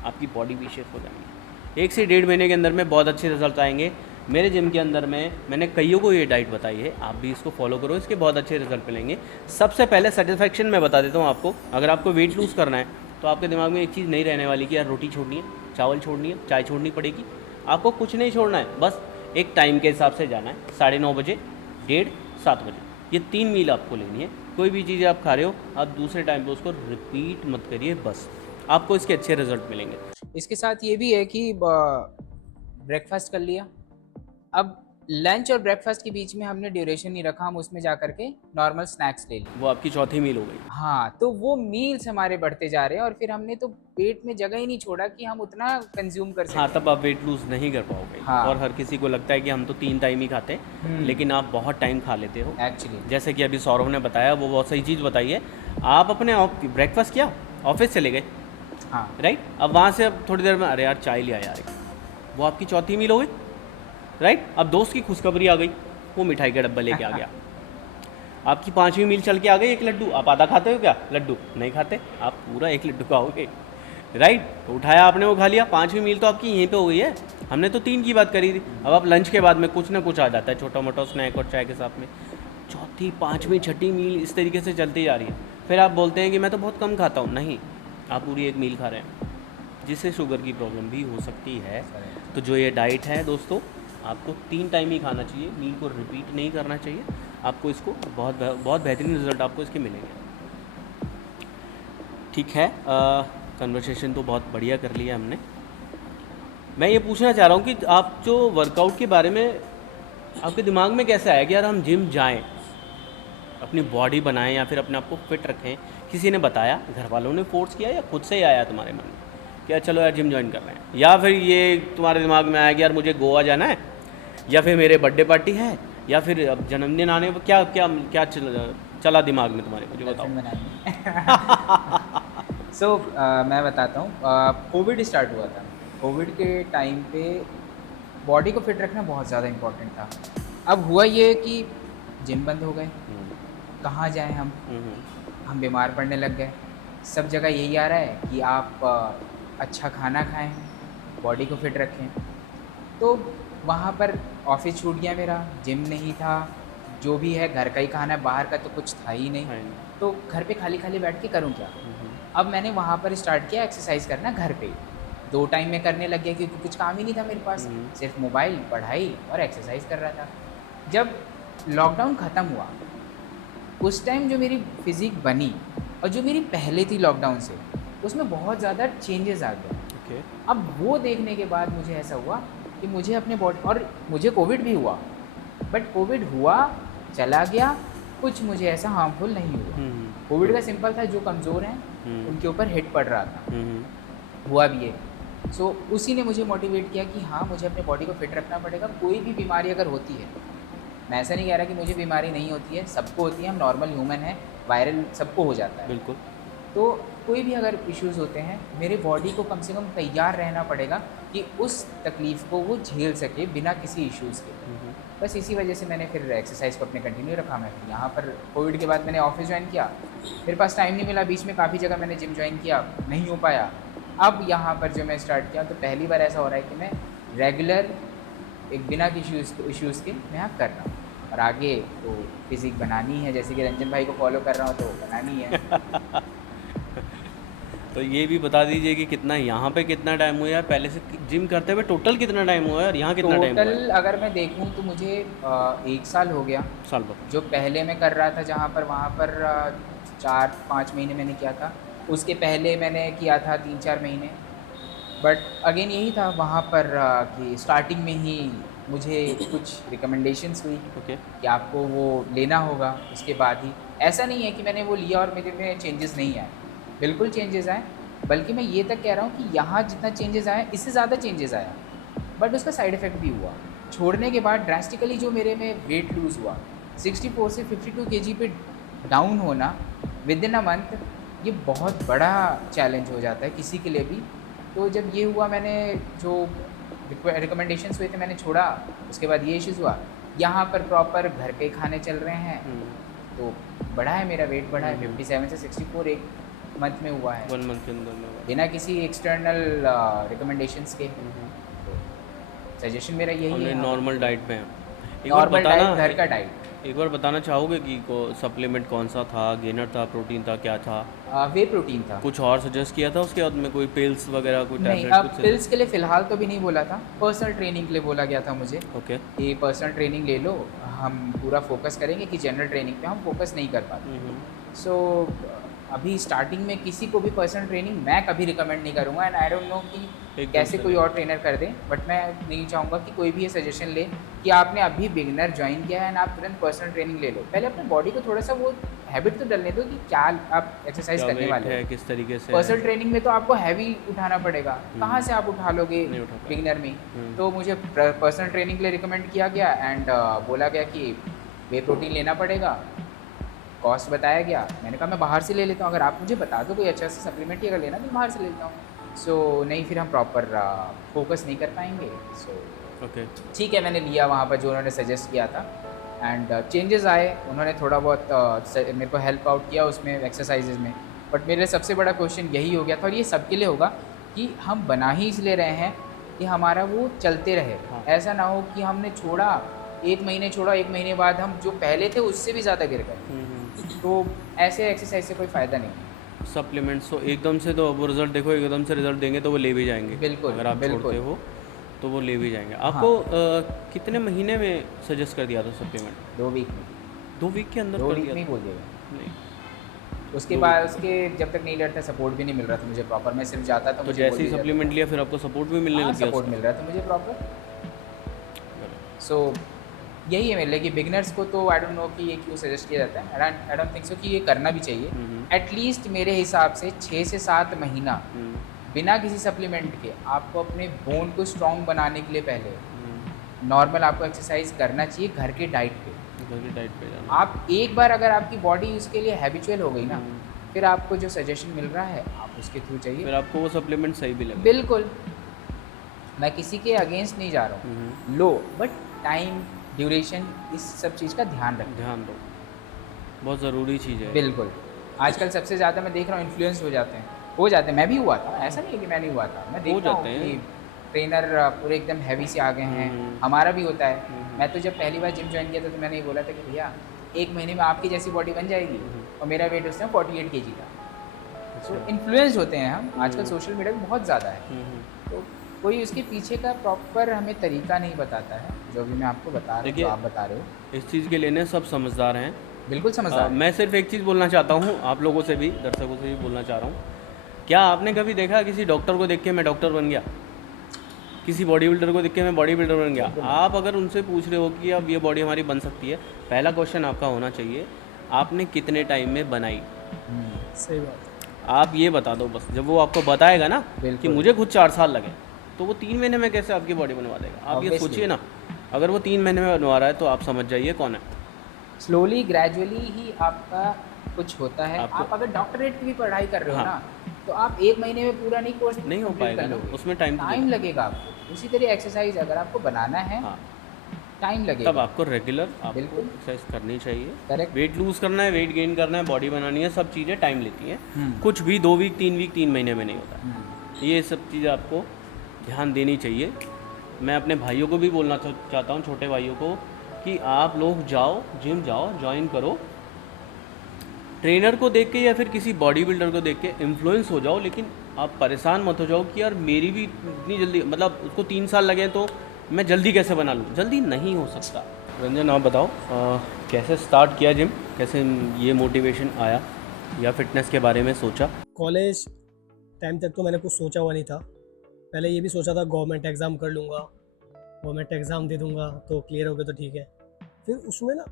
आपकी बॉडी भी शेप हो जाएगी। 1 से 1.5 महीने के अंदर में बहुत अच्छे रिजल्ट आएंगे। मेरे जिम के अंदर में मैंने कईयों को ये डाइट बताई है, आप भी इसको फॉलो करो, इसके बहुत अच्छे रिजल्ट मिलेंगे। सबसे पहले सेटिस्फेक्शन मैं बता देता हूँ आपको, अगर आपको वेट लूज़ करना है तो आपके दिमाग में एक चीज़ नहीं रहने वाली कि यार रोटी छोड़नी है, चावल छोड़नी है, चाय छोड़नी पड़ेगी। आपको कुछ नहीं छोड़ना है, बस एक टाइम के हिसाब से जाना है, 9:30 बजे, 1:30, 7 बजे, ये 3 मील आपको लेनी है। कोई भी चीज़ आप खा रहे हो, आप दूसरे टाइम पे उसको रिपीट मत करिए, बस आपको इसके अच्छे रिजल्ट मिलेंगे। इसके साथ ये भी है कि ब्रेकफास्ट कर लिया, अब लंच और ब्रेकफास्ट के बीच में हमने ड्यूरेशन नहीं रखा, हम उसमें जा करके नॉर्मल स्नैक्स ले लिए। वो आपकी चौथी मील हो गई। हाँ, तो वो मील्स हमारे बढ़ते जा रहे हैं और फिर हमने तो पेट में जगह ही नहीं छोड़ा कि हम उतना कंज्यूम कर सकें। हाँ, तब आप वेट लूज़ नहीं कर पाओगे। हाँ। और हर किसी को लगता है कि हम तो 3 टाइम ही खाते हैं, लेकिन आप बहुत टाइम खा लेते हो। एक्चुअली जैसे कि अभी सौरभ ने बताया, वो बहुत सही चीज़ बताई है। आप अपने ब्रेकफास्ट किया, ऑफिस चले गए, हाँ, राइट, अब वहाँ से अब थोड़ी देर में अरे यार चाय लिया यार, वो आपकी चौथी मील हो गई। राइट, अब दोस्त की खुशखबरी आ गई, वो मिठाई का डब्बा लेके आ गया, आपकी 5वीं मील चल के आ गई, 1 लड्डू। आप आधा खाते हो क्या लड्डू? नहीं खाते, आप पूरा 1 लड्डू खाओगे। राइट, तो उठाया आपने, वो खा लिया, 5वीं मील तो आपकी यहीं पे हो गई है। हमने तो 3 की बात करी थी। अब आप लंच के बाद में कुछ ना कुछ आ जाता है, छोटा मोटा स्नैक और चाय के साथ में। चौथी, 5वीं, 6ठी मील इस तरीके से चलती जा रही है। फिर आप बोलते हैं कि मैं तो बहुत कम खाता हूँ, नहीं, आप पूरी एक मील खा रहे हैं, जिससे शुगर की प्रॉब्लम भी हो सकती है। तो जो ये डाइट है दोस्तों, आपको 3 टाइम ही खाना चाहिए, मील को रिपीट नहीं करना चाहिए। आपको इसको बहुत बेहतरीन रिजल्ट आपको इसके मिलेंगे। ठीक है, कन्वर्सेशन तो बहुत बढ़िया कर लिया हमने। मैं ये पूछना चाह रहा हूँ कि आप जो वर्कआउट के बारे में आपके दिमाग में कैसे आया कि यार हम जिम जाएं, अपनी बॉडी बनाएं या फिर अपने आप को फिट रखें? किसी ने बताया, घर वालों ने फोर्स किया, या खुद से ही आया तुम्हारे मन में कि यार चलो यार जिम ज्वाइन कर रहे हैं? या फिर ये तुम्हारे दिमाग में आया कि यार मुझे गोवा जाना है, या फिर मेरे बर्थडे पार्टी है, या फिर अब जन्मदिन आने पर क्या क्या क्या चला दिमाग में तुम्हारे? मुझे बताओ। सो मैं बताता हूँ, कोविड स्टार्ट हुआ था। कोविड के टाइम पे बॉडी को फिट रखना बहुत ज़्यादा इम्पोर्टेंट था। अब हुआ ये कि जिम बंद हो गए, कहाँ जाएं हम बीमार पड़ने लग गए। सब जगह यही आ रहा है कि आप अच्छा खाना खाएं, बॉडी को फिट रखें। तो वहाँ पर ऑफिस छूट गया मेरा, जिम नहीं था, जो भी है घर का ही खाना है, बाहर का तो कुछ था ही नहीं। तो घर पे खाली खाली बैठ के करूँ क्या? अब मैंने वहाँ पर स्टार्ट किया एक्सरसाइज करना घर पे। 2 टाइम में करने लग गया क्योंकि कुछ काम ही नहीं था मेरे पास, सिर्फ मोबाइल, पढ़ाई और एक्सरसाइज कर रहा था। जब लॉकडाउन ख़त्म हुआ, उस टाइम जो मेरी फिज़िक बनी और जो मेरी पहले थी लॉकडाउन से, उसमें बहुत ज़्यादा चेंजेस आ गए। अब वो देखने के बाद मुझे ऐसा हुआ कि मुझे अपने बॉडी, और मुझे कोविड भी हुआ, बट कोविड हुआ चला गया, कुछ मुझे ऐसा हार्मफुल नहीं हुआ। कोविड का सिंपल था, जो कमज़ोर हैं उनके ऊपर हिट पड़ रहा था, हुआ भी है। सो उसी ने मुझे मोटिवेट किया कि हाँ, मुझे अपने बॉडी को फिट रखना पड़ेगा। कोई भी बीमारी अगर होती है, मैं ऐसा नहीं कह रहा कि मुझे बीमारी नहीं होती है, सबको होती है, हम नॉर्मल ह्यूमन हैं, वायरल सबको हो जाता है। बिल्कुल। तो कोई भी अगर इश्यूज़ होते हैं, मेरे बॉडी को कम से कम तैयार रहना पड़ेगा कि उस तकलीफ़ को वो झेल सके बिना किसी इश्यूज़ के। बस इसी वजह से मैंने फिर एक्सरसाइज को अपने कंटिन्यू रखा। मैं यहाँ पर कोविड के बाद मैंने ऑफिस ज्वाइन किया, मेरे पास टाइम नहीं मिला, बीच में काफ़ी जगह मैंने जिम ज्वाइन किया, नहीं हो पाया। अब यहाँ पर जो मैं स्टार्ट किया, तो पहली बार ऐसा हो रहा है कि मैं रेगुलर एक बिना किसी इश्यूज़ के मैं यहाँ कर रहा हूँ। और आगे तो फिज़िक बनानी है, जैसे कि रंजन भाई को फॉलो कर रहा हूँ तो बनानी है। तो ये भी बता दीजिए कि कितना यहाँ पे कितना टाइम हुआ यार, पहले से जिम करते हुए टोटल कितना टाइम हुआ है और यहाँ कितना टाइम हुआ है? टोटल अगर मैं देखूँ तो मुझे 1 साल हो गया। साल भर। जो पहले मैं कर रहा था जहाँ पर, वहाँ पर 4-5 महीने मैंने किया था। उसके पहले मैंने किया था 3-4 महीने। बट अगेन यही था वहाँ पर कि स्टार्टिंग में ही मुझे कुछ रिकमेंडेशंस हुई कि आपको वो लेना होगा। उसके बाद ही, ऐसा नहीं है कि मैंने वो लिया और मेरे में चेंजेस नहीं आए, बिल्कुल चेंजेस आए। बल्कि मैं ये तक कह रहा हूँ कि यहाँ जितना चेंजेस आया, इससे ज़्यादा चेंजेस आया, बट उसका साइड इफ़ेक्ट भी हुआ। छोड़ने के बाद ड्रास्टिकली जो मेरे में वेट लूज़ हुआ, 64 से 52 केजी पे डाउन होना विद इन अ मंथ, ये बहुत बड़ा चैलेंज हो जाता है किसी के लिए भी। तो जब ये हुआ, मैंने जो रिकमेंडेशंस हुए थे मैंने छोड़ा, उसके बाद ये इश्यूज़ हुआ। यहाँ पर प्रॉपर घर के खाने चल रहे हैं, तो बढ़ा है मेरा वेट, बढ़ा है 57 से 64 एक मंथ में हुआ है, 1 मंथ के अंदर में हुआ। बिना किसी एक्सटर्नल रिकमेंडेशंस के। सजेशन मेरा यही है, नॉर्मल डाइट पे हैं। नॉर्मल डाइट, घर का डाइट। एक बार बताना चाहोगे कि सप्लीमेंट कौन सा था, गेनर था, प्रोटीन था, क्या था? वे प्रोटीन था। कुछ और सजेस्ट किया था उसके बाद में, कोई पिल्स वगैरह, कोई नहीं, टैबलेट? अब पिल्स के लिए फ़िलहाल तो भी नहीं बोला था, पर्सनल ट्रेनिंग के लिए बोला गया था मुझे ओके। कि पर्सनल ट्रेनिंग ले लो, हम पूरा फोकस करेंगे, कि जनरल ट्रेनिंग पे हम फोकस नहीं कर पाते। सो अभी स्टार्टिंग में किसी को भी पर्सनल ट्रेनिंग मैं कभी रिकमेंड नहीं करूँगा, एंड आई डोंट नो कि कैसे कोई और ट्रेनर कर दे, बट मैं नहीं चाहूँगा कि कोई भी ये सजेशन ले कि आपने अभी बिगिनर ज्वाइन किया है एंड आप तुरंत पर्सनल ट्रेनिंग ले लो। पहले अपने बॉडी को थोड़ा सा वो हैबिट तो डलने दो कि क्या आप एक्सरसाइज करने वाले हैं, किस तरीके से। पर्सनल ट्रेनिंग में तो आपको हैवी उठाना पड़ेगा, कहाँ से आप उठा लोगे बिगिनर में। तो मुझे पर्सनल ट्रेनिंग के लिए रिकमेंड किया गया, एंड बोला गया कि वे प्रोटीन लेना पड़ेगा, कॉस्ट बताया गया। मैंने कहा मैं बाहर से ले लेता हूँ, अगर आप मुझे बता दो कोई अच्छा सा सप्लीमेंट ही अगर लेना तो बाहर से ले लेता हूँ। सो नहीं, फिर हम प्रॉपर फोकस नहीं कर पाएंगे। सो ओके, ठीक है, मैंने लिया वहाँ पर जो उन्होंने सजेस्ट किया था, एंड चेंजेस आए। उन्होंने थोड़ा बहुत मेरे को हेल्प आउट किया उसमें, एक्सरसाइजेज में। बट मेरे सबसे बड़ा क्वेश्चन यही हो गया था, और ये सबके लिए होगा, कि हम बना ही इसलिए रहे हैं कि हमारा वो चलते रहे। ऐसा ना हो कि हमने छोड़ा, 1 महीने छोड़ा, 1 महीने बाद हम जो पहले थे उससे भी ज़्यादा गिर गए। तो ऐसे एक्सरसाइज से कोई फ़ायदा नहीं है। सप्लीमेंट्स तो एकदम से, तो वो रिज़ल्ट देखो, एकदम से रिज़ल्ट देंगे तो वो ले भी जाएंगे। बिल्कुल, अगर आप बिल्कुल। छोड़ते हो तो वो ले भी जाएंगे। हाँ, आपको कितने महीने में सजेस्ट कर दिया था सप्लीमेंट? 2 वीक में, 2 वीक के अंदर 2 कर वीक दिया में ही बोल था? दिया गया। नहीं, उसके 2 बाद वीक में। उसके जब तक नहीं लेता सपोर्ट भी नहीं मिल रहा था मुझे प्रॉपर, मैं सिर्फ जाता था तो मुझे बोल जैसे ही दिया जाता सप्लीमेंट था। लिया फिर आपको सपोर्ट भी मिलने हाँ, लग गया सपोर्ट उसका? मिल रहा था मुझे प्रॉपर। बराबर। सो यही है मेरे लिए कि बिगिनर्स को तो आई डोंट नो कि ये क्यों सजेस्ट किया जाता है। आई डोंट थिंक सो कि ये करना भी चाहिए। एटलीस्ट मेरे हिसाब से 6 से 7 महीना हम्म, बिना किसी सप्लीमेंट के आपको अपने बोन को स्ट्रॉन्ग बनाने के लिए पहले हम्म, नॉर्मल आपको एक्सरसाइज करना चाहिए घर के डाइट पे। घर की डाइट पे जाना। आप एक बार अगर आपकी बॉडी उसके लिए हैबिचुअल हो गई ना, हम्म, फिर आपको जो सजेशन मिल रहा है आप उसके थ्रू चाहिए। फिर आपको वो सप्लीमेंट सही भी लगे। बिल्कुल, मैं किसी के अगेंस्ट नहीं जा रहा हूँ, लो बट टाइम ड्यूरेशन इस सब चीज़ का ध्यान रखें। ध्यान दो, बहुत ज़रूरी चीज़ है। बिल्कुल, आजकल सबसे ज़्यादा मैं देख रहा हूँ इन्फ्लुएंस हो जाते हैं, मैं भी हुआ था, ऐसा नहीं है कि मैं नहीं हुआ था। मैं हो देखता हूँ जाते हैं। कि ट्रेनर पूरे एकदम हैवी से आ गए हैं, हम्म, हमारा भी होता है। हम्म, मैं तो जब पहली बार जिम जॉइन किया था तो मैंने ये बोला था कि भैया 1 महीने में आपकी जैसी बॉडी बन जाएगी, और मेरा वेट उस टाइम 48 केजी था। तो अच्छा। इन्फ्लुएंस होते हैं हम, आजकल सोशल मीडिया पे बहुत ज़्यादा है। हम्म। तो कोई उसके पीछे का प्रॉपर हमें तरीका नहीं बताता है, जो भी मैं आपको बता रहा हूँ, देखिए, जो आप बता रहे हो। इस चीज़ के लिए ना सब समझदार हैं। बिल्कुल समझदार है। मैं सिर्फ एक चीज़ बोलना चाहता हूँ, आप लोगों से भी, दर्शकों से भी बोलना चाह रहा हूँ। क्या आपने कभी देखा किसी डॉक्टर को देख के मैं डॉक्टर बन गया? किसी बॉडी बिल्डर को देख के मैं बॉडी बिल्डर बन गया? आप अगर उनसे पूछ रहे हो कि अब ये बॉडी हमारी बन सकती है, पहला क्वेश्चन आपका होना चाहिए, आपने कितने टाइम में बनाई? सही बात आप ये बता दो बस। जब वो आपको बताएगा ना कि बिल्कुल। मुझे खुद 4 साल लगे, तो वो 3 महीने में कैसे आपकी बॉडी बनवा देगा? आप ये Obviously। सोचिए ना। अगर वो 3 महीने में बनवा रहा है तो आप समझ जाइए कौन है। स्लोली ग्रेजुअली ही आपका कुछ होता है। आपको आप अगर डॉक्टरेट की भी पढ़ाई कर रहे हो हाँ। ना, तो आप 1 महीने में पूरा नहीं कोर्स नहीं हो कंप्लीट पाएगा कर ना, लोगे, उसमें टाइम तो टाइम लगेगा। लगेगा आपको। उसी तरह एक्सरसाइज अगर आपको बनाना है, हाँ, टाइम तब लगेगा। आपको रेगुलर आपको बिल्कुल। एक्सरसाइज करनी चाहिए। करेक्ट। वेट लूज़ करना है, वेट गेन करना है, बॉडी बनानी है, सब चीज़ें टाइम लेती हैं। हम्म। कुछ भी 2 वीक 3 वीक 3 महीने में नहीं होता है। हम्म। ये सब चीज़ें आपको ध्यान देनी चाहिए। मैं अपने भाइयों को भी बोलना चाहता हूँ, छोटे भाइयों को, कि आप लोग जाओ, जिम जाओ, ज्वाइन करो, ट्रेनर को देख के या फिर किसी बॉडी बिल्डर को देख के इन्फ्लुएंस हो जाओ, लेकिन आप परेशान मत हो जाओ कि यार मेरी भी इतनी जल्दी, मतलब उसको 3 साल लगे तो मैं जल्दी कैसे बना लूँ? जल्दी नहीं हो सकता। रंजन, आप बताओ, कैसे स्टार्ट किया जिम? कैसे ये मोटिवेशन आया या फिटनेस के बारे में सोचा? कॉलेज टाइम तक तो मैंने कुछ सोचा हुआ नहीं था। पहले ये भी सोचा था गवर्नमेंट एग्ज़ाम कर लूँगा, गवर्नमेंट एग्ज़ाम दे दूँगा तो क्लियर हो गया तो ठीक है। फिर उसमें ना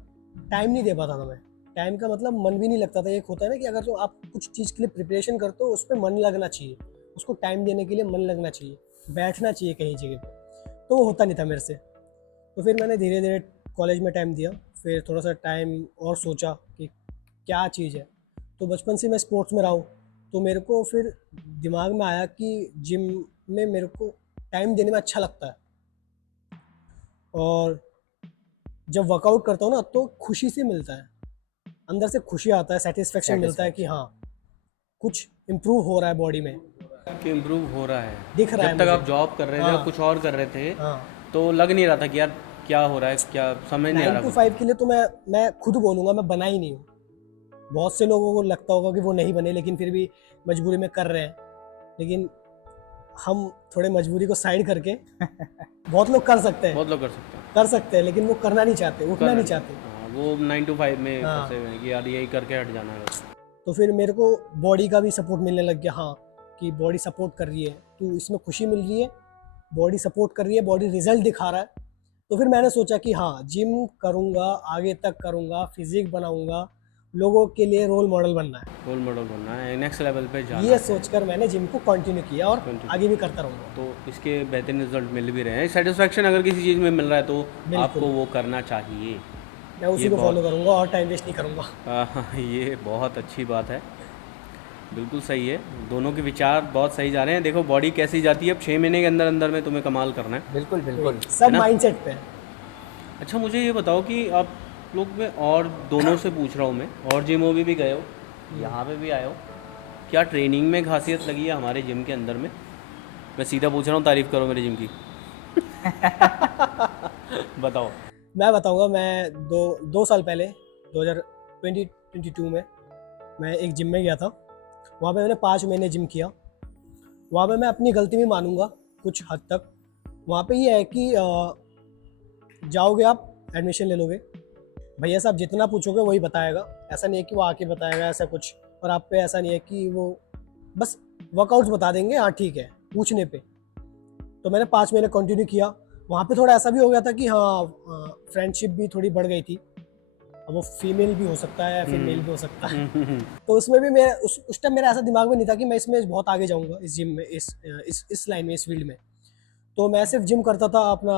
टाइम नहीं दे पाता था मैं। टाइम का मतलब मन भी नहीं लगता था। एक होता है ना कि अगर तो आप कुछ चीज़ के लिए प्रिपरेशन करते हो, उस पे मन लगना चाहिए, उसको टाइम देने के लिए मन लगना चाहिए, बैठना चाहिए कहीं जगह पे, तो वो होता नहीं था मेरे से। तो फिर मैंने धीरे धीरे कॉलेज में टाइम दिया, फिर थोड़ा सा टाइम और सोचा कि क्या चीज़ है। तो बचपन से मैं स्पोर्ट्स में रहा हूँ, तो मेरे को फिर दिमाग में आया कि जिम में मेरे को टाइम देने में अच्छा लगता है, और जब वर्कआउट करता हूँ ना तो खुशी से मिलता है, अंदर से खुशी आता है, सेटिस्फेक्शन मिलता है कि हाँ कुछ इम्प्रूव हो रहा है बॉडी में, कि इम्प्रूव हो रहा है। दिख रहा है जब तक मुझे। आप जॉब कर रहे थे, हाँ। कुछ और कर रहे थे, हाँ, तो लग नहीं रहा था कि यार क्या हो रहा है, क्या समझ नहीं आ 9 रहा to कुछ। 5 के लिए तो मैं खुद बोलूँगा मैं बना ही नहीं हूँ। बहुत से लोगों को लगता होगा कि वो नहीं बने, लेकिन फिर भी मजबूरी में कर रहे हैं। लेकिन हम थोड़े मजबूरी को साइड करके बहुत लोग कर सकते हैं, बहुत लोग कर सकते हैं। लेकिन वो करना नहीं चाहते, उठना नहीं चाहते। हाँ, वो 9 to 5 में हाँ। फंसे हुए हैं कि यार यही करके हट जाना है बस। तो फिर मेरे को बॉडी का भी सपोर्ट मिलने लग गया। हाँ, कि बॉडी सपोर्ट कर रही है, तो इसमें खुशी मिल रही है, बॉडी सपोर्ट कर रही है, बॉडी रिजल्ट दिखा रहा है। तो फिर मैंने सोचा कि हाँ जिम करूँगा, आगे तक करूँगा, फिजिक बनाऊँगा, लोगों के लिए रोल मॉडल बनना है। रोल मॉडल बनना है, नेक्स्ट लेवल पे जाना ये है। सोचकर मैंने जिम को कंटिन्यू किया और Continue। आगे भी करता रहूँगा। तो इसके बेहतरीन रिजल्ट मिल भी रहे हैं। सेटिस्फैक्शन अगर किसी चीज़ में मिल रहा है तो बिल्कुल। आपको वो करना चाहिए। मैं उसी ये को बहुत- फॉलो करूँगा और टाइम वेस्ट नहीं करूँगा। ये बहुत अच्छी बात है, बिल्कुल सही है। दोनों के विचार बहुत सही जा रहे हैं। देखो बॉडी कैसी जाती है, अब 6 महीने के अंदर अंदर में तुम्हें कमाल करना है। बिल्कुल बिल्कुल। सब ना? माइंडसेट पे है। अच्छा, मुझे ये बताओ कि आप लोग में, और दोनों से पूछ रहा हूँ मैं, और जिमों में भी गए हो, यहाँ पे भी आए हो, क्या ट्रेनिंग में खासियत लगी है हमारे जिम के अंदर में? मैं सीधा पूछ रहा हूँ, तारीफ़ करो मेरे जिम की। बताओ। मैं बताऊँगा, मैं 2 साल पहले 2020 2022 में मैं एक जिम में गया था। वहाँ पे मैंने 5 महीने जिम किया। वहाँ पे मैं अपनी गलती भी मानूंगा कुछ हद तक। वहाँ पे ये है कि जाओगे आप, एडमिशन ले लोगे, भैया साहब जितना पूछोगे वही बताएगा। ऐसा नहीं है कि वो आके बताएगा ऐसा कुछ, और आप पे ऐसा नहीं है कि वो बस वर्कआउट्स बता देंगे, हाँ ठीक है, पूछने पे। तो मैंने 5 महीने कंटिन्यू किया। वहाँ पे थोड़ा ऐसा भी हो गया था कि हाँ, फ्रेंडशिप भी थोड़ी बढ़ गई थी। अब वो फीमेल भी हो सकता है या फिर मेल भी हो सकता है। तो उसमें भी मैं उस टाइम मेरा ऐसा दिमाग में नहीं था कि मैं इसमें बहुत आगे जाऊंगा, इस जिम में, इस लाइन में, इस फील्ड में। तो मैं सिर्फ जिम करता था अपना,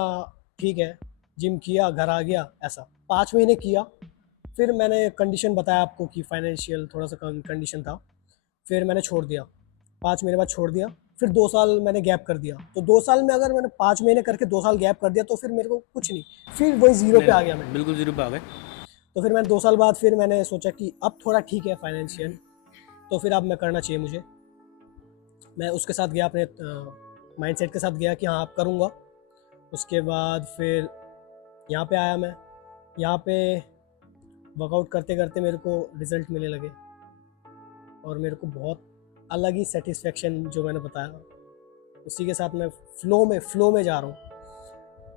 ठीक है, जिम किया, घर आ गया, ऐसा 5 महीने किया। फिर मैंने कंडीशन बताया आपको कि फाइनेंशियल थोड़ा सा कंडीशन था। फिर मैंने छोड़ दिया, 5 महीने बाद छोड़ दिया। फिर 2 साल मैंने गैप कर दिया। तो 2 साल में अगर मैंने 5 महीने करके 2 साल गैप कर दिया तो फिर मेरे को कुछ नहीं, फिर वही जीरो पे आ गया मैं। बिल्कुल जीरो पे आ गए। तो फिर मैंने 2 साल बाद फिर मैंने सोचा कि अब थोड़ा ठीक है फाइनेंशियल, तो फिर अब मैं करना चाहिए मुझे। मैं उसके साथ गया, अपने माइंडसेट के साथ गया कि हाँ अब करूँगा। उसके बाद फिर यहाँ पे आया मैं। यहाँ पे वर्कआउट करते करते मेरे को रिजल्ट मिलने लगे, और मेरे को बहुत अलग ही सेटिस्फेक्शन, जो मैंने बताया, उसी के साथ मैं फ्लो में जा रहा हूँ।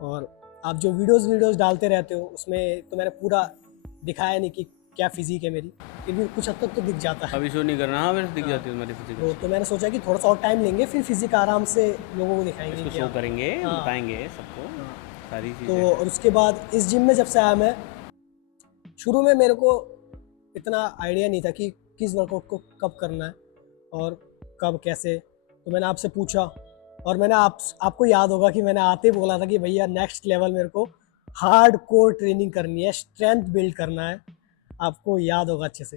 और आप जो वीडियोस डालते रहते हो उसमें तो मैंने पूरा दिखाया नहीं कि क्या फिजिक है मेरी, फिर भी कुछ हद तक तो दिख जाता है। अभी शो नहीं करना, हाँ मेरे दिख हाँ। जाती है तुम्हारी फिजिक। तो मैंने सोचा कि थोड़ा सा और टाइम लेंगे, फिर फिजिक आराम से लोगों को दिखाएंगे इसको कि शो हाँ। करेंगे, हाँ। बताएंगे सबको हाँ। सारी तो चीज़ें। और उसके बाद इस जिम में जब से आया मैं, शुरू में मेरे को इतना आइडिया नहीं था कि किस वर्कआउट को कब करना है और कब कैसे। तो मैंने आपसे पूछा, और मैंने आपको याद होगा कि मैंने आते ही बोला था कि भैया नेक्स्ट लेवल मेरे को हार्ड कोर ट्रेनिंग करनी है, स्ट्रेंथ बिल्ड करना है। आपको याद होगा अच्छे से।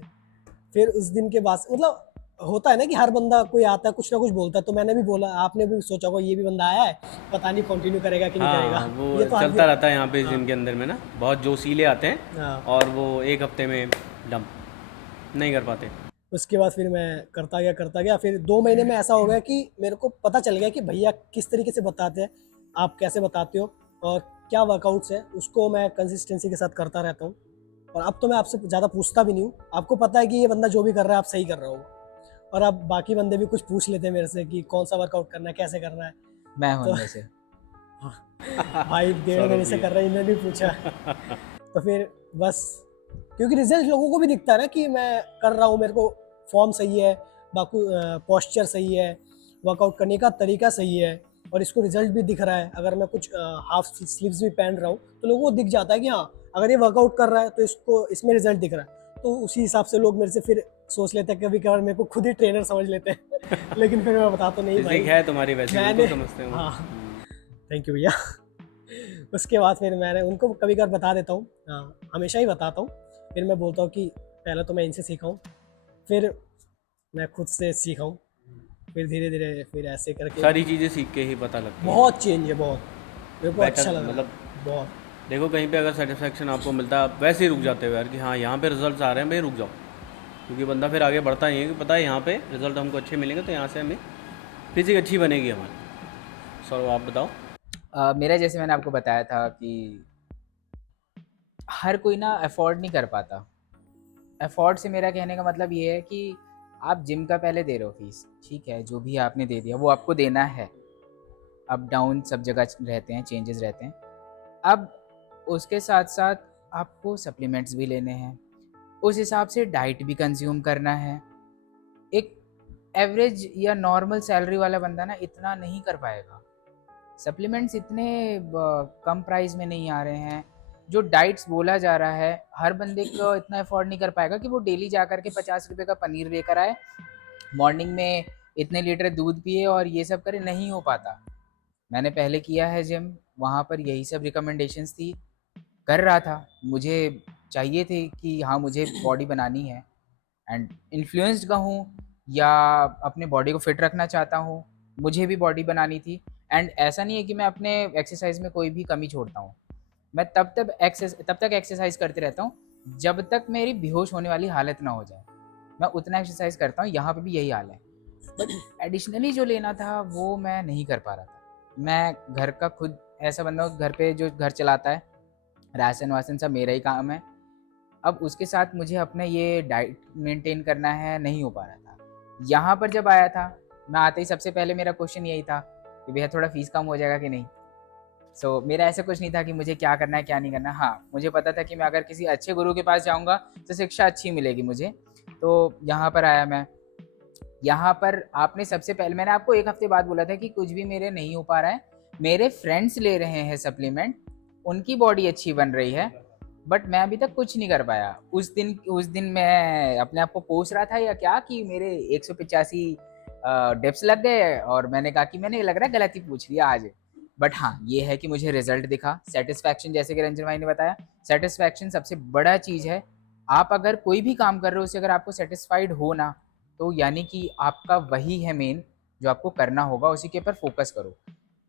फिर उस दिन के बाद मतलब होता है ना कि हर बंदा कोई आता है कुछ ना कुछ बोलता है, तो मैंने भी बोला, आपने भी सोचा होगा ये भी बंदा आया है, पता नहीं कंटिन्यू करेगा कि नहीं करेगा। हाँ वो ये तो चलता आदमी। रहता है यहाँ पे हाँ। जिम के अंदर में ना, बहुत जोशीले आते हैं हाँ। और वो एक हफ्ते में डम नहीं कर पाते। उसके बाद फिर मैं करता गया। फिर 2 महीने में ऐसा हो गया कि मेरे को पता चल गया कि भैया किस तरीके से बताते हैं, आप कैसे बताते हो, और क्या वर्कआउट्स है, उसको मैं कंसिस्टेंसी के साथ करता रहता हूँ। और अब तो मैं आपसे ज़्यादा पूछता भी नहीं हूँ, आपको पता है कि ये बंदा जो भी कर रहा है आप सही कर रहा हो। और अब बाकी बंदे भी कुछ पूछ लेते हैं मेरे से कि कौन सा वर्कआउट करना है, कैसे करना है। मैं हूँ तो उनमें से। भाई 1.5 महीने सौरभ से जी। कर रहा है, इन्होंने भी पूछा। तो फिर बस, क्योंकि रिजल्ट लोगों को भी दिखता है ना कि मैं कर रहा हूँ, मेरे को फॉर्म सही है, बाकी पोस्चर सही है, वर्कआउट करने का तरीका सही है, और इसको रिजल्ट भी दिख रहा है। अगर मैं कुछ हाफ स्लीव्स भी पहन रहा हूँ तो लोगों को दिख जाता है कि हाँ अगर ये वर्कआउट कर रहा है तो इसको इसमें रिजल्ट दिख रहा है। तो उसी हिसाब से लोग मेरे से फिर सोच लेते हैं, कभी कभार मेरे को खुद ही ट्रेनर समझ लेते हैं। लेकिन फिर मैं बताता नहीं भाई, फिजिक है तुम्हारी वैसी, मैंने, बिल्कुल समझते हैं वो। हाँ थैंक यू भैया। उसके बाद फिर मैंने उनको कभी कभार बता देता हूँ, हाँ हमेशा ही बताता हूँ। फिर मैं बोलता हूँ कि पहले तो मैं इनसे सीखा हूँ, फिर मैं खुद से सीखा हूँ, फिर धीरे धीरे फिर ऐसे करके सारी चीज़ें सीख के ही पता लगती है। बहुत चेंज है, बहुत मेरे को बेटर अच्छा लग रहा मतलब है बहुत। देखो कहीं पे अगर सेटिस्फेक्शन आपको मिलता है, आप वैसे ही रुक जाते हो यार कि हाँ यहाँ पे रिजल्ट्स आ रहे हैं भाई, रुक जाओ। क्योंकि बंदा फिर आगे बढ़ता ही है कि पता है यहाँ पे रिजल्ट हमको अच्छे मिलेंगे, तो यहाँ से हमें फिजिक अच्छी बनेगी हमारी। सर आप बताओ। मेरा जैसे मैंने आपको बताया था कि हर कोई ना अफोर्ड नहीं कर पाता। अफोर्ड से मेरा कहने का मतलब ये है कि आप जिम का पहले दे रहे हो फीस, ठीक है, जो भी आपने दे दिया वो आपको देना है। अप डाउन सब जगह रहते हैं, चेंजेस रहते हैं। अब उसके साथ साथ आपको सप्लीमेंट्स भी लेने हैं, उस हिसाब से डाइट भी कंज्यूम करना है। एक एवरेज या नॉर्मल सैलरी वाला बंदा ना इतना नहीं कर पाएगा। सप्लीमेंट्स इतने कम प्राइस में नहीं आ रहे हैं। जो डाइट्स बोला जा रहा है, हर बंदे को इतना अफोर्ड नहीं कर पाएगा कि वो डेली जा कर के 50 रुपये का पनीर लेकर आए, मॉर्निंग में इतने लीटर दूध पिए और ये सब करे, नहीं हो पाता। मैंने पहले किया है जिम, वहाँ पर यही सब रिकमेंडेशंस थी, कर रहा था। मुझे चाहिए थे कि हाँ मुझे बॉडी बनानी है, एंड इन्फ्लुएंस्ड का हूँ या अपने बॉडी को फिट रखना चाहता हूँ, मुझे भी बॉडी बनानी थी। एंड ऐसा नहीं है कि मैं अपने एक्सरसाइज में कोई भी कमी छोड़ता हूँ। मैं तब तक एक्सरसाइज करते रहता हूँ जब तक मेरी बेहोश होने वाली हालत ना हो जाए। मैं उतना एक्सरसाइज करता हूँ, यहाँ पे भी यही हाल है। बट एडिशनली जो लेना था वो मैं नहीं कर पा रहा था। मैं घर का खुद ऐसा बंदा हूँ, घर पे जो घर चलाता है, राशन वासन सब मेरा ही काम है। अब उसके साथ मुझे अपना ये डाइट मेंटेन करना है, नहीं हो पा रहा था। यहाँ पर जब आया था, मैं आते ही सबसे पहले मेरा क्वेश्चन यही था कि भैया थोड़ा फ़ीस कम हो जाएगा कि नहीं? सो मेरा ऐसा कुछ नहीं था कि मुझे क्या करना है, क्या नहीं करना है। हाँ, मुझे पता था कि मैं अगर किसी अच्छे गुरु के पास जाऊँगा, तो शिक्षा अच्छी मिलेगी मुझे। तो यहाँ पर आया मैं। यहाँ पर आपने सबसे पहले मैंने आपको 1 हफ़्ते बाद बोला था कि कुछ भी मेरे नहीं हो पा रहा है। मेरे फ्रेंड्स ले रहे हैं सप्लीमेंट, उनकी बॉडी अच्छी बन रही है, बट मैं अभी तक कुछ नहीं कर पाया। उस दिन मैं अपने आप को कोस रहा था या क्या कि मेरे 185 डिप्स लग गए और मैंने कहा कि मैंने लग रहा है गलत ही पूछ लिया आज। बट हाँ, ये है कि मुझे रिज़ल्ट दिखा, सैटिस्फैक्शन जैसे कि रंजन भाई ने बताया, सैटिस्फैक्शन सबसे बड़ा चीज़ है। आप अगर कोई भी काम कर रहे हो उससे अगर आपको सैटिस्फाइड हो ना, तो यानी कि आपका वही है मेन जो आपको करना होगा, उसी के ऊपर फोकस करो।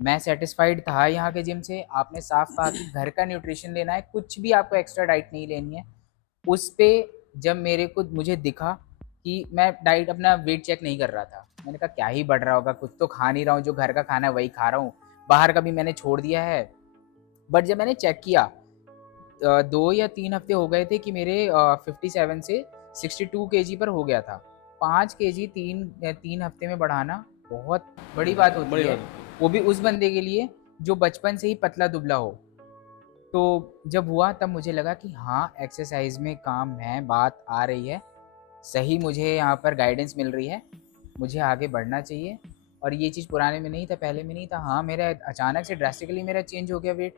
मैं सैटिस्फाइड था यहाँ के जिम से। आपने साफ कहा कि घर का न्यूट्रिशन लेना है, कुछ भी आपको एक्स्ट्रा डाइट नहीं लेनी है। उस पे जब मुझे दिखा कि मैं डाइट अपना वेट चेक नहीं कर रहा था, मैंने कहा क्या ही बढ़ रहा होगा, कुछ तो खा नहीं रहा हूँ, जो घर का खाना है वही खा रहा हूँ, बाहर का भी मैंने छोड़ दिया है। बट जब मैंने चेक किया 2 या 3 हफ्ते हो गए थे कि मेरे 57 से 62 केजी पर हो गया था। 5 केजी 3 हफ्ते में बढ़ाना बहुत बड़ी बात होती बड़ी है, बात होती वो भी उस बंदे के लिए जो बचपन से ही पतला-दुबला हो। तो जब हुआ तब मुझे लगा कि हाँ, एक्सरसाइज़ में काम है, बात आ रही है, सही मुझे यहाँ पर गाइडेंस मिल रही है, मुझे आगे बढ़ना चाहिए। और ये चीज़ पुराने में नहीं था, पहले में नहीं था। हाँ, मेरा अचानक से ड्रास्टिकली मेरा चेंज हो गया वेट।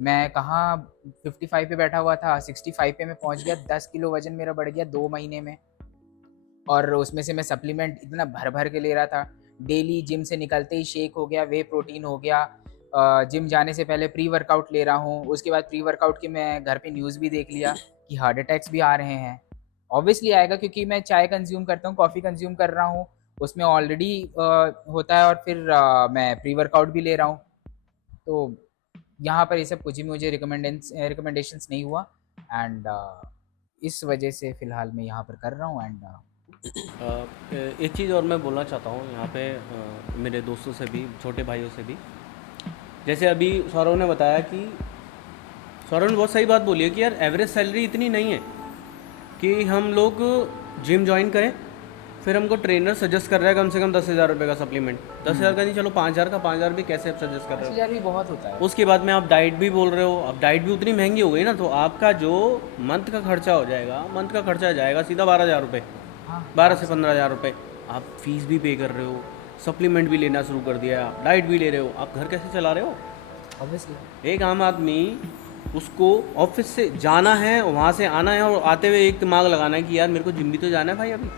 मैं कहाँ 55 पे बैठा हुआ था, 65 पे मैं पहुँच गया, 10 किलो वज़न मेरा बढ़ गया 2 महीने में। और उसमें से मैं सप्लीमेंट इतना भर-भर के ले रहा था। डेली जिम से निकलते ही शेक हो गया, वे प्रोटीन हो गया। जिम जाने से पहले प्री वर्कआउट ले रहा हूँ। उसके बाद प्री वर्कआउट की मैं घर पे न्यूज़ भी देख लिया कि हार्ट अटैक्स भी आ रहे हैं। ऑब्वियसली आएगा क्योंकि मैं चाय कंज़्यूम करता हूँ, कॉफ़ी कंज़्यूम कर रहा हूँ, उसमें ऑलरेडी होता है और फिर मैं प्री वर्कआउट भी ले रहा हूँ। तो यहाँ पर ये सब कुछ भी मुझे रिकमेंडेशंस नहीं हुआ एंड इस वजह से फ़िलहाल मैं यहाँ पर कर रहा हूँ एंड एक चीज़ और मैं बोलना चाहता हूँ यहाँ पे मेरे दोस्तों से भी, छोटे भाइयों से भी। जैसे अभी सौरभ ने बताया कि सौरभ ने बहुत सही बात बोली है कि यार एवरेज सैलरी इतनी नहीं है कि हम लोग जिम ज्वाइन करें, फिर हमको ट्रेनर सजेस्ट कर रहा है कम से कम 10,000 रुपये का सप्लीमेंट। 10,000 का नहीं, चलो 5,000 का, 5,000 भी कैसे आप सजेस्ट कर रहे हो। 5,000 भी बहुत होता है। उसके बाद में आप डाइट भी बोल रहे हो, अब डाइट भी उतनी महंगी हो गई ना, तो आपका जो मंथ का खर्चा हो जाएगा, मंथ का खर्चा जाएगा सीधा 12,000 रुपये, हाँ, 12 से 15,000 रुपये। आप फीस भी पे कर रहे हो, सप्लीमेंट भी लेना शुरू कर दिया, आप डाइट भी ले रहे हो, आप घर कैसे चला रहे हो। ऑब्वियसली। एक आम आदमी उसको ऑफिस से जाना है, वहाँ से आना है, और आते हुए एक दिमाग लगाना है कि यार मेरे को जिम भी तो जाना है भाई अभी।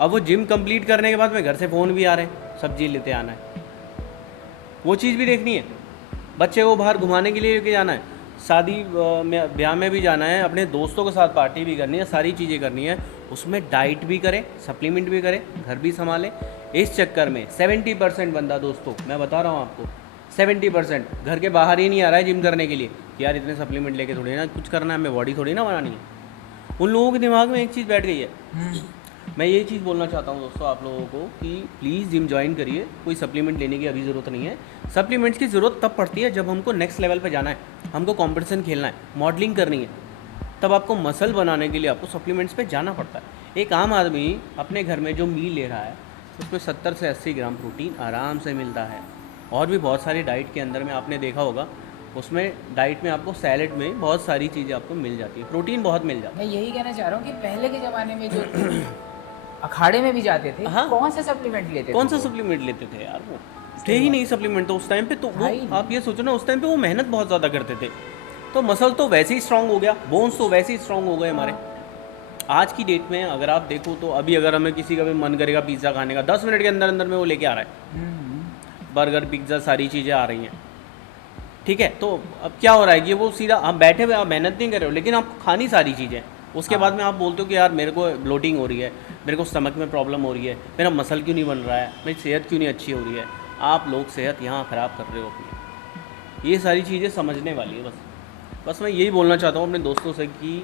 अब वो जिम कंप्लीट करने के बाद में घर से फ़ोन भी आ रहे हैं, सब्जी लेते आना है, वो चीज़ भी देखनी है, बच्चे को बाहर घुमाने के लिए लेके जाना है, शादी में ब्याह में भी जाना है, अपने दोस्तों के साथ पार्टी भी करनी है, सारी चीज़ें करनी है। उसमें डाइट भी करें, सप्लीमेंट भी करें, घर भी संभालें। इस चक्कर में 70% बंदा, दोस्तों मैं बता रहा हूँ आपको, 70% घर के बाहर ही नहीं आ रहा है जिम करने के लिए कि यार इतने सप्लीमेंट लेके थोड़ी ना कुछ करना है, हमें बॉडी थोड़ी ना बनानी है। उन लोगों के दिमाग में एक चीज़ बैठ गई है। मैं ये चीज़ बोलना चाहता हूँ दोस्तों आप लोगों को कि प्लीज़ जिम ज्वाइन करिए, कोई सप्लीमेंट लेने की अभी ज़रूरत नहीं है। सप्लीमेंट्स की ज़रूरत तब पड़ती है जब हमको नेक्स्ट लेवल पे जाना है, हमको कंपटीशन खेलना है, मॉडलिंग करनी है, तब आपको मसल बनाने के लिए आपको सप्लीमेंट्स पे जाना पड़ता है। एक आम आदमी अपने घर में जो मील ले रहा है उसमें 70 से 80 ग्राम प्रोटीन आराम से मिलता है। और भी बहुत सारी डाइट के अंदर में आपने देखा होगा, उसमें डाइट में आपको सैलेड में बहुत सारी चीज़ें आपको मिल जाती है, प्रोटीन बहुत मिल जाता है। मैं यही कहना चाह रहा हूँ कि पहले के ज़माने में जो अखाड़े में भी जाते थे, हाँ। कौन सा सप्लीमेंट लेते थे कौन सा वो? सप्लीमेंट लेते थे यार, वो थे ही नहीं सप्लीमेंट तो उस टाइम पे। तो वो भाई। आप ये सोचो ना, उस टाइम पे वो मेहनत बहुत ज़्यादा करते थे, तो मसल तो वैसे ही स्ट्रांग हो गया, बोन्स तो वैसे ही स्ट्रांग हो गए हमारे। आज की डेट में अगर आप देखो तो अभी अगर हमें किसी का भी मन करेगा पिज़्ज़ा खाने का, 10 मिनट के अंदर अंदर में वो लेके आ रहा है, बर्गर पिज़्ज़ा सारी चीज़ें आ रही हैं, ठीक है। तो अब क्या हो रहा है कि वो सीधा आप बैठे हुए, आप मेहनत नहीं कर रहे हो, लेकिन आप खानी सारी चीज़ें, उसके बाद में आप बोलते हो कि यार मेरे को ब्लोटिंग हो रही है, मेरे को स्टमक में प्रॉब्लम हो रही है, मेरा मसल क्यों नहीं बन रहा है, मेरी सेहत क्यों नहीं अच्छी हो रही है। आप लोग सेहत यहाँ ख़राब कर रहे हो अपनी। ये सारी चीज़ें समझने वाली है। बस मैं यही बोलना चाहता हूँ अपने दोस्तों से कि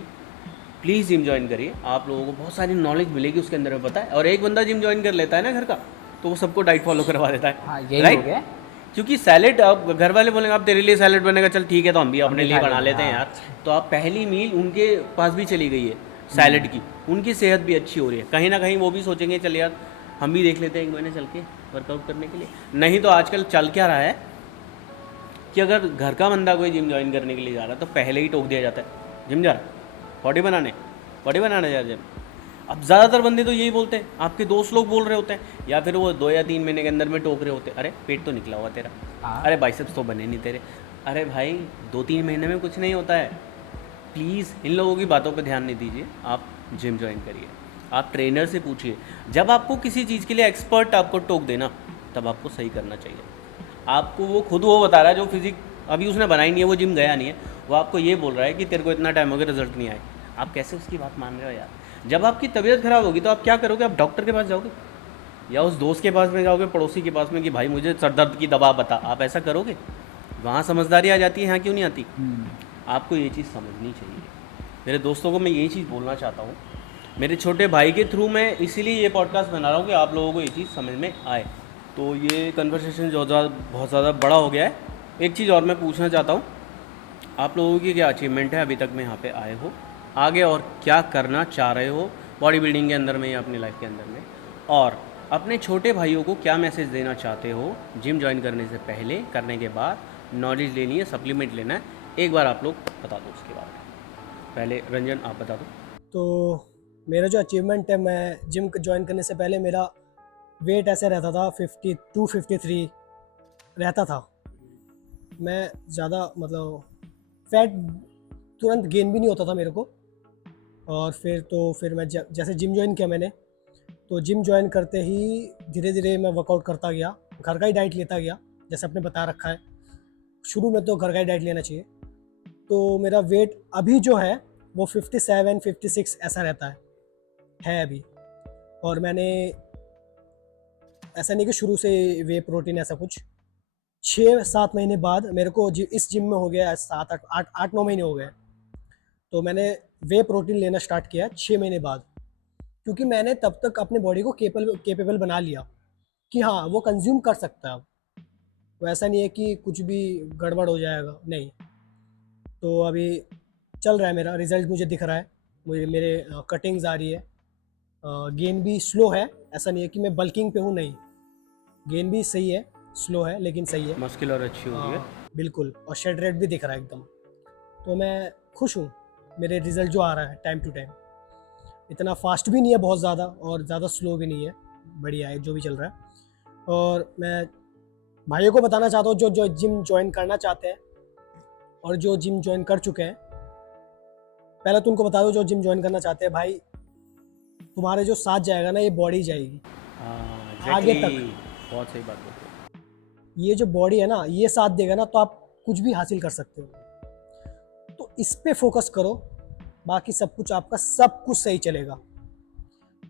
प्लीज़ जिम ज्वाइन करिए, आप लोगों को बहुत सारी नॉलेज मिलेगी उसके अंदर में, पता है। और एक बंदा जिम ज्वाइन कर लेता है ना घर का, तो वो सबको डाइट फॉलो करवा देता है, हाँ, यही हो राइट। गया। क्योंकि सैलेड अब घर वाले बोलेंगे अब तेरे लिए सैलेड बनेगा, चल ठीक है तो हम भी अपने भी लिए खा बना लेते लेते हैं हैं, यार। तो आप पहली मील उनके पास भी चली गई है सैलेड की, उनकी सेहत भी अच्छी हो रही है, कहीं ना कहीं वो भी सोचेंगे चल यार हम भी देख लेते हैं 1 महीने चल के वर्कआउट करने के लिए। नहीं तो आजकल चल क्या रहा है कि अगर घर का बंदा कोई जिम ज्वाइन करने के लिए जा रहा है तो पहले ही टोक दिया जाता है जिम जा रहा, बॉडी बनाने जा जिम। अब ज़्यादातर बंदे तो यही बोलते हैं, आपके दोस्त लोग बोल रहे होते हैं, या फिर वो 2 या 3 महीने के अंदर में टोक रहे होते हैं, अरे पेट तो निकला हुआ तेरा, हाँ। अरे बाइसेप्स तो बने नहीं तेरे। अरे भाई 2-3 महीने में कुछ नहीं होता है। प्लीज़ इन लोगों की बातों पर ध्यान नहीं दीजिए, आप जिम ज्वाइन करिए, आप ट्रेनर से पूछिए। जब आपको किसी चीज़ के लिए एक्सपर्ट आपको टोक देना तब आपको सही करना चाहिए। आपको वो खुद वो बता रहा है जो फिजिक अभी उसने बनाई नहीं है, वो जिम गया नहीं है, वो आपको ये बोल रहा है कि तेरे को इतना टाइम हो गया रिजल्ट नहीं आए, आप कैसे उसकी बात मान रहे हो यार। जब आपकी तबीयत खराब होगी तो आप क्या करोगे, आप डॉक्टर के पास जाओगे या उस दोस्त के पास में जाओगे, पड़ोसी के पास में कि भाई मुझे सर दर्द की दवा बता, आप ऐसा करोगे? वहाँ समझदारी आ जाती है, यहाँ क्यों नहीं आती? आपको ये चीज़ समझनी चाहिए। मेरे दोस्तों को मैं यही चीज़ बोलना चाहता हूँ, मेरे छोटे भाई के थ्रू मैं इसीलिए ये पॉडकास्ट बना रहा हूँ कि आप लोगों को ये चीज़ समझ में आए। तो ये कन्वर्सेशन जो बहुत ज़्यादा बड़ा हो गया है। एक चीज़ और मैं पूछना चाहता हूँ, आप लोगों की क्या अचीवमेंट है अभी तक में यहाँ पे आए हो, आगे और क्या करना चाह रहे हो बॉडी बिल्डिंग के अंदर में या अपनी लाइफ के अंदर में, और अपने छोटे भाइयों को क्या मैसेज देना चाहते हो जिम ज्वाइन करने से पहले, करने के बाद, नॉलेज लेनी है, सप्लीमेंट लेना है, एक बार आप लोग बता दो उसके बाद। पहले रंजन आप बता दो। तो मेरा जो अचीवमेंट है, मैं जिम ज्वाइन करने से पहले मेरा वेट ऐसे रहता था 52-53 रहता था। मैं ज़्यादा मतलब फैट तुरंत गेन भी नहीं होता था मेरे को। और फिर मैं जैसे जिम ज्वाइन किया मैंने, तो जिम ज्वाइन करते ही धीरे धीरे मैं वर्कआउट करता गया, घर का ही डाइट लेता गया, जैसे आपने बता रखा है शुरू में तो घर का ही डाइट लेना चाहिए। तो मेरा वेट अभी जो है वो 57-56 ऐसा रहता है अभी। और मैंने ऐसा नहीं कि शुरू से वे प्रोटीन ऐसा कुछ, 6-7 महीने बाद मेरे को इस जिम में हो गया 7-8-9 महीने हो गए, तो मैंने वे प्रोटीन लेना स्टार्ट किया 6 महीने बाद, क्योंकि मैंने तब तक अपने बॉडी को केपेबल बना लिया कि हाँ वो कंज्यूम कर सकता है। अब तो ऐसा नहीं है कि कुछ भी गड़बड़ हो जाएगा, नहीं। तो अभी चल रहा है, मेरा रिजल्ट मुझे दिख रहा है, मुझे मेरे कटिंग्स आ रही है, गेन भी स्लो है, ऐसा नहीं है कि मैं बल्किंग पे हूँ, नहीं, गेन भी सही है, स्लो है लेकिन सही है, मस्कुलर अच्छी हो रही है। बिल्कुल। और शेड रेट भी दिख रहा है एकदम। तो मैं खुश हूँ, मेरे रिजल्ट जो आ रहा है टाइम टू टाइम, इतना फास्ट भी नहीं है बहुत ज़्यादा और ज़्यादा स्लो भी नहीं है, बढ़िया है जो भी चल रहा है। और मैं भाइयों को बताना चाहता हूँ जो जिम ज्वाइन करना चाहते हैं और जो जिम ज्वाइन कर चुके हैं, पहले तो उनको बता दो, जो जिम ज्वाइन करना चाहते हैं भाई, तुम्हारे जो साथ जाएगा ना, ये बॉडी जाएगी आगे तक। बहुत सही बात बोलते हो। ये जो बॉडी है ना, ये साथ देगा ना, तो आप कुछ भी हासिल कर सकते हो। तो इस पे फोकस करो, बाकी सब कुछ आपका सब कुछ सही चलेगा।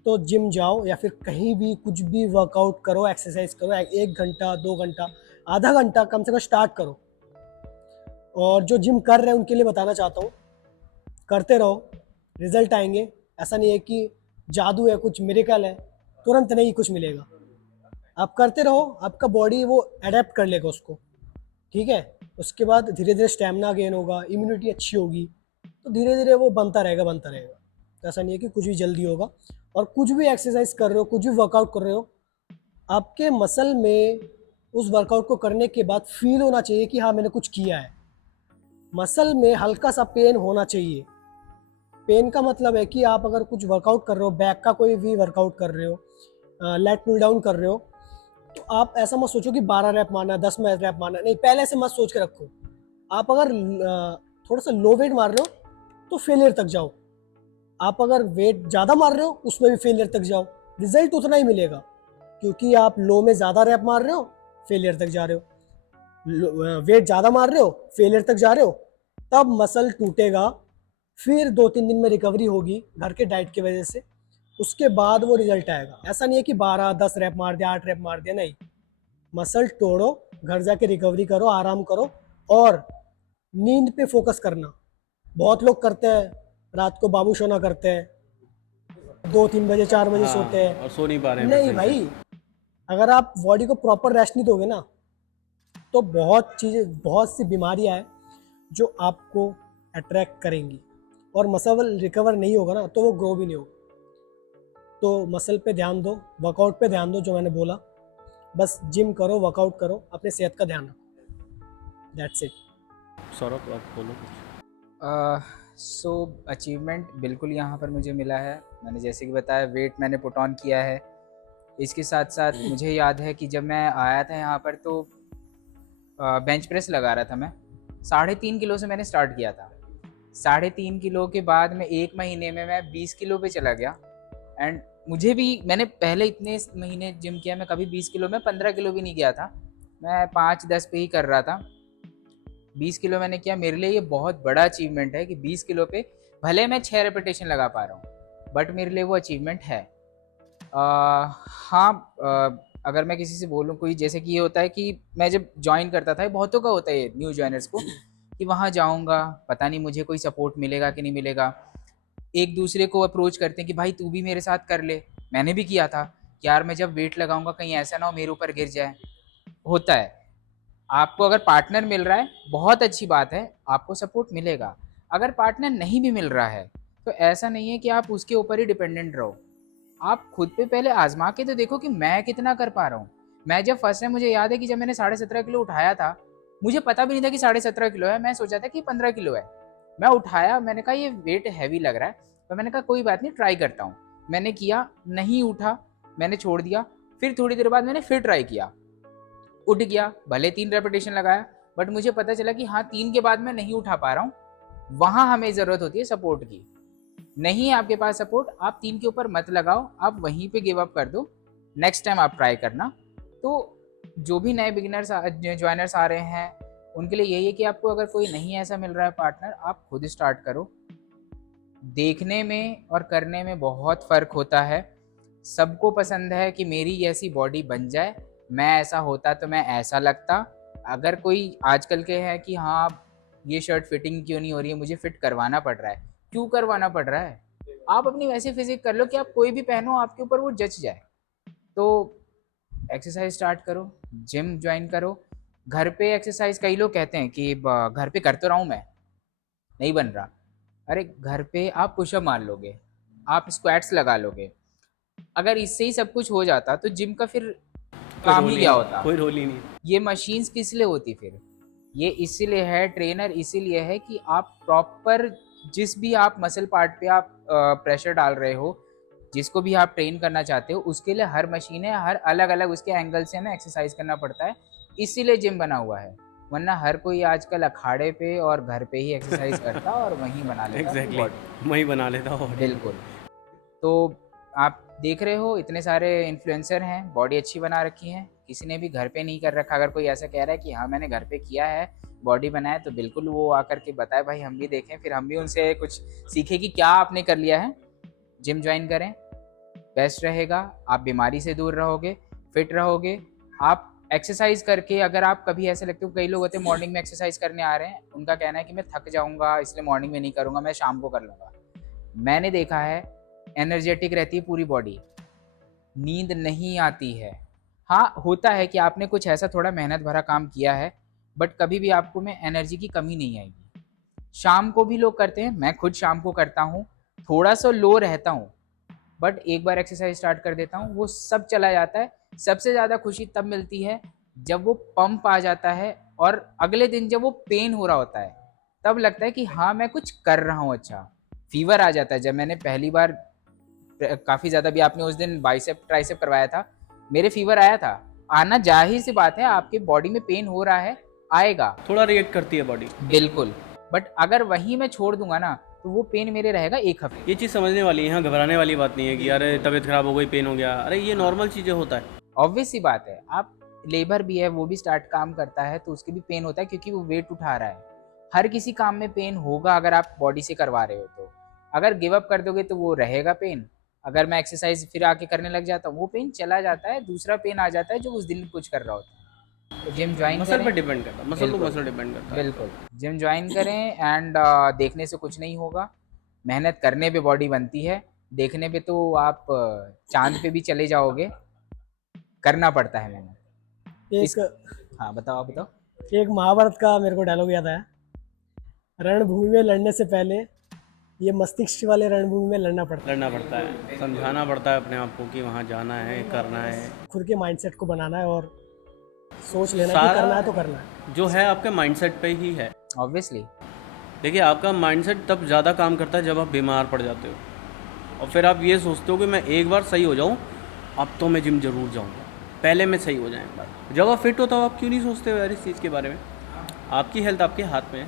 तो जिम जाओ या फिर कहीं भी कुछ भी वर्कआउट करो, एक्सरसाइज करो, 1 घंटा 2 घंटा आधा घंटा कम से कम स्टार्ट करो। और जो जिम कर रहे हैं उनके लिए बताना चाहता हूँ, करते रहो, रिजल्ट आएंगे। ऐसा नहीं है कि जादू है, कुछ मिरेकल है, तुरंत नहीं कुछ मिलेगा। आप करते रहो, आपका बॉडी वो अडेप्ट कर लेगा उसको, ठीक है। उसके बाद धीरे धीरे स्टेमिना गेन होगा, इम्यूनिटी अच्छी होगी, तो धीरे धीरे वो बनता रहेगा। तो ऐसा नहीं है कि कुछ भी जल्दी होगा। और कुछ भी एक्सरसाइज कर रहे हो, कुछ भी वर्कआउट कर रहे हो, आपके मसल में उस वर्कआउट को करने के बाद फील होना चाहिए कि हाँ मैंने कुछ किया है। मसल में हल्का सा पेन होना चाहिए। पेन का मतलब है कि आप अगर कुछ वर्कआउट कर रहे हो, बैक का कोई भी वर्कआउट कर रहे हो, लेट पुल डाउन कर रहे हो, तो आप ऐसा मत सोचो कि 12 रैप मारना, 10 रैप मारना, नहीं, पहले से मत सोच के रखो। आप अगर थोड़ा सा लो वेट मार रहे हो तो फेलियर तक जाओ, आप अगर वेट ज़्यादा मार रहे हो उसमें भी फेलियर तक जाओ, रिजल्ट उतना ही मिलेगा, क्योंकि आप लो में ज़्यादा रैप मार रहे हो, फेलियर तक जा रहे हो, वेट ज़्यादा मार रहे हो, फेलियर तक जा रहे हो, तब मसल टूटेगा, फिर 2-3 दिन में रिकवरी होगी घर के डाइट की वजह से, उसके बाद वो रिजल्ट आएगा। ऐसा नहीं है कि 12-10 रैप मार दिया, 8 रैप मार दिया, नहीं। मसल तोड़ो, घर जाके रिकवरी करो, आराम करो, और नींद पे फोकस करना। बहुत लोग करते हैं रात को बाबू सोना करते हैं, 2-3 बजे 4 बजे सोते हैं और सो नहीं पा रहे हैं नहीं फिर से। भाई, अगर आप बॉडी को प्रॉपर रेस्ट नहीं दोगे ना, तो बहुत सी बीमारियां हैं जो आपको अट्रैक्ट करेंगी, और मसल रिकवर नहीं होगा ना तो वो ग्रो भी नहीं होगा। तो मसल पे ध्यान दो, वर्कआउट पे ध्यान दो, जो मैंने बोला, बस जिम करो, वर्कआउट करो, अपने सेहत का ध्यान रखो, दैट्स इट। सौरभ आप बोलो कुछ। सो अचीवमेंट बिल्कुल यहाँ पर मुझे मिला है। मैंने जैसे कि बताया, वेट मैंने पुट ऑन किया है। इसके साथ साथ मुझे याद है कि जब मैं आया था यहाँ पर तो बेंच प्रेस लगा रहा था मैं। 3.5 किलो से मैंने स्टार्ट किया था। 3.5 किलो के बाद में 1 महीने में मैं 20 किलो पे चला गया। एंड मुझे भी, मैंने पहले इतने महीने जिम किया, मैं कभी 20 किलो में 15 किलो भी नहीं गया था। मैं 5-10 पे ही कर रहा था। 20 किलो मैंने किया। मेरे लिए ये बहुत बड़ा अचीवमेंट है कि 20 किलो पे भले मैं 6 रेपिटेशन लगा पा रहा हूँ, बट मेरे लिए वो अचीवमेंट है। हाँ, अगर मैं किसी से बोलूँ, कोई जैसे कि ये होता है कि मैं जब ज्वाइन करता था, बहुतों का होता है ये न्यू ज्वाइनर्स को, कि वहाँ जाऊँगा, पता नहीं मुझे कोई सपोर्ट मिलेगा कि नहीं मिलेगा। एक दूसरे को अप्रोच करते हैं कि भाई तू भी मेरे साथ कर ले। मैंने भी किया था कि यार मैं जब वेट लगाऊंगा कहीं ऐसा ना हो मेरे ऊपर गिर जाए। होता है। आपको अगर पार्टनर मिल रहा है, बहुत अच्छी बात है, आपको सपोर्ट मिलेगा। अगर पार्टनर नहीं भी मिल रहा है तो ऐसा नहीं है कि आप उसके ऊपर ही डिपेंडेंट रहो। आप खुद पे पहले आजमा के तो देखो कि मैं कितना कर पा रहा हूँ। मैं जब फर्स्ट टाइम, मुझे याद है कि जब मैंने 17.5 किलो उठाया था, मुझे पता भी नहीं था कि 17.5 किलो है। मैं सोचा था कि 15 किलो है। मैं उठाया, मैंने कहा ये वेट हैवी लग रहा है, तो मैंने कहा कोई बात नहीं, ट्राई करता हूँ। मैंने किया, नहीं उठा, मैंने छोड़ दिया। फिर थोड़ी देर बाद मैंने फिर ट्राई किया, उठ गया। भले 3 रेपिटेशन लगाया, बट मुझे पता चला कि हाँ 3 के बाद मैं नहीं उठा पा रहा हूँ। वहाँ हमें ज़रूरत होती है सपोर्ट की। नहीं है आपके पास सपोर्ट, आप 3 के ऊपर मत लगाओ, आप वहीं पे गिव अप कर दो। नेक्स्ट टाइम आप ट्राई करना। तो जो भी नए बिगिनर्स ज्वाइनर्स आ रहे हैं, उनके लिए यही है कि आपको अगर कोई नहीं ऐसा मिल रहा है पार्टनर, आप खुद स्टार्ट करो। देखने में और करने में बहुत फ़र्क होता है। सबको पसंद है कि मेरी जैसी बॉडी बन जाए, मैं ऐसा होता तो मैं ऐसा लगता। अगर कोई आजकल के हैं कि हाँ ये शर्ट फिटिंग क्यों नहीं हो रही है, मुझे फिट करवाना पड़ रहा है। क्यों करवाना पड़ रहा है? आप अपनी वैसी फिजिक कर लो कि आप कोई भी पहनो आपके ऊपर वो जच जाए। तो एक्सरसाइज स्टार्ट करो, जिम ज्वाइन करो। घर पे एक्सरसाइज, कई लोग कहते हैं कि घर पे कर तो रहा हूँ मैं, नहीं बन रहा। अरे घर पे आप पुशअप मार लोगे, आप स्क्वाट्स लगा लोगे। अगर इससे ही सब कुछ हो जाता तो जिम का फिर कोई काम रोल ही ही क्या नहीं, होता? कोई रोल ही नहीं। ये मशीन्स किस लिए होती फिर? ये इसीलिए है, ट्रेनर इसीलिए है कि आप प्रॉपर, जिस भी आप मसल पार्ट पे आप प्रेशर डाल रहे हो, जिसको भी आप ट्रेन करना चाहते हो, उसके लिए हर मशीन है, हर अलग अलग उसके एंगल से हमें एक्सरसाइज करना पड़ता है। इसीलिए जिम बना हुआ है। वरना हर कोई आजकल अखाड़े पे और घर पे ही एक्सरसाइज करता और वहीं बना लेता अपनी एग्जैक्टली, बॉडी। वही बना लेता हूँ बॉडी। बिल्कुल। तो आप देख रहे हो इतने सारे इन्फ्लुएंसर हैं, बॉडी अच्छी बना रखी है, किसी ने भी घर पे नहीं कर रखा। अगर कोई ऐसा कह रहा है कि हाँ मैंने घर पे किया है, बॉडी बनाया, तो बिल्कुल वो आकर के बताए भाई, हम भी देखें, फिर हम भी उनसे कुछ सीखें कि क्या आपने कर लिया है। जिम ज्वाइन करें, बेस्ट रहेगा। आप बीमारी से दूर रहोगे, फिट रहोगे। आप एक्सरसाइज करके, अगर आप कभी ऐसे लगते हो, कई लोग होते हैं मॉर्निंग में एक्सरसाइज करने आ रहे हैं, उनका कहना है कि मैं थक जाऊंगा इसलिए मॉर्निंग में नहीं करूंगा, मैं शाम को कर लूंगा। मैंने देखा है एनर्जेटिक रहती है पूरी बॉडी, नींद नहीं आती है। हाँ, होता है कि आपने कुछ ऐसा थोड़ा मेहनत भरा काम किया है, बट कभी भी आपको में एनर्जी की कमी नहीं आएगी। शाम को भी लोग करते हैं, मैं खुद शाम को करता हूँ, थोड़ा सा लो रहता हूँ, बट एक बार एक्सरसाइज स्टार्ट कर देता हूँ, वो सब चला जाता है। सबसे ज़्यादा खुशी तब मिलती है जब वो पंप आ जाता है, और अगले दिन जब वो पेन हो रहा होता है, तब लगता है कि हाँ मैं कुछ कर रहा हूँ अच्छा। फीवर आ जाता है। जब मैंने पहली बार काफ़ी ज़्यादा भी, आपने उस दिन बाइसेप ट्राइसेप करवाया था, मेरे फीवर आया था। आना जाहिर सी बात है, आपके बॉडी में पेन हो रहा है, आएगा। थोड़ा रिएक्ट करती है बॉडी। बिल्कुल। बट अगर वहीं मैं छोड़ दूंगा ना, तो वो पेन मेरे रहेगा 1 हफ्ते। ये चीज़ समझने वाली है, यहाँ घबराने वाली बात नहीं है कि यार तबीयत खराब हो गई, पेन हो गया। अरे ये नॉर्मल चीज़ें होता है। ऑब्वियस सी बात है। आप लेबर भी है, वो भी स्टार्ट काम करता है, तो उसके भी पेन होता है क्योंकि वो वेट उठा रहा है। हर किसी काम में पेन होगा अगर आप बॉडी से करवा रहे हो तो। अगर गिव अप कर दोगे तो वो रहेगा पेन। अगर मैं एक्सरसाइज फिर आके करने लग जाता हूँ, वो पेन चला जाता है, दूसरा पेन आ जाता है जो उस दिन कुछ कर रहा होता है। तो जिम ज्वाइन मसल करें। पे डिपेंड करता है, मसल टू बिल्कुल मसल डिपेंड करता है। बिल्कुल, जिम ज्वाइन करें। एंड देखने से कुछ नहीं होगा, मेहनत करने पे बॉडी बनती है। देखने पे तो आप चांद पे भी चले जाओगे, करना पड़ता है मेहनत। एक इस हाँ बताओ, आप बताओ। एक महाभारत का मेरे को डायलॉग याद आया, रणभूमि में लड़ने से पहले ये मस्तिष्क वाले रणभूमि में लड़ना पड़ता लड़ना पड़ता है, समझाना पड़ता है अपने आप को कि वहाँ जाना है, करना है। है, खुद के माइंडसेट को बनाना है और सोच लेना कि सारा करना है तो करना है। जो है आपके माइंडसेट पे ही है। ऑब्वियसली। देखिए आपका माइंडसेट तब ज़्यादा काम करता है जब आप बीमार पड़ जाते हो और फिर आप ये सोचते हो कि मैं एक बार सही हो जाऊँ, अब तो मैं जिम ज़रूर जाऊँगा, पहले मैं सही हो जाए एक बार। जब आप फिट होता हो आप क्यों नहीं सोचते हो यार इस चीज़ के बारे में? आपकी हेल्थ आपके हाथ में है।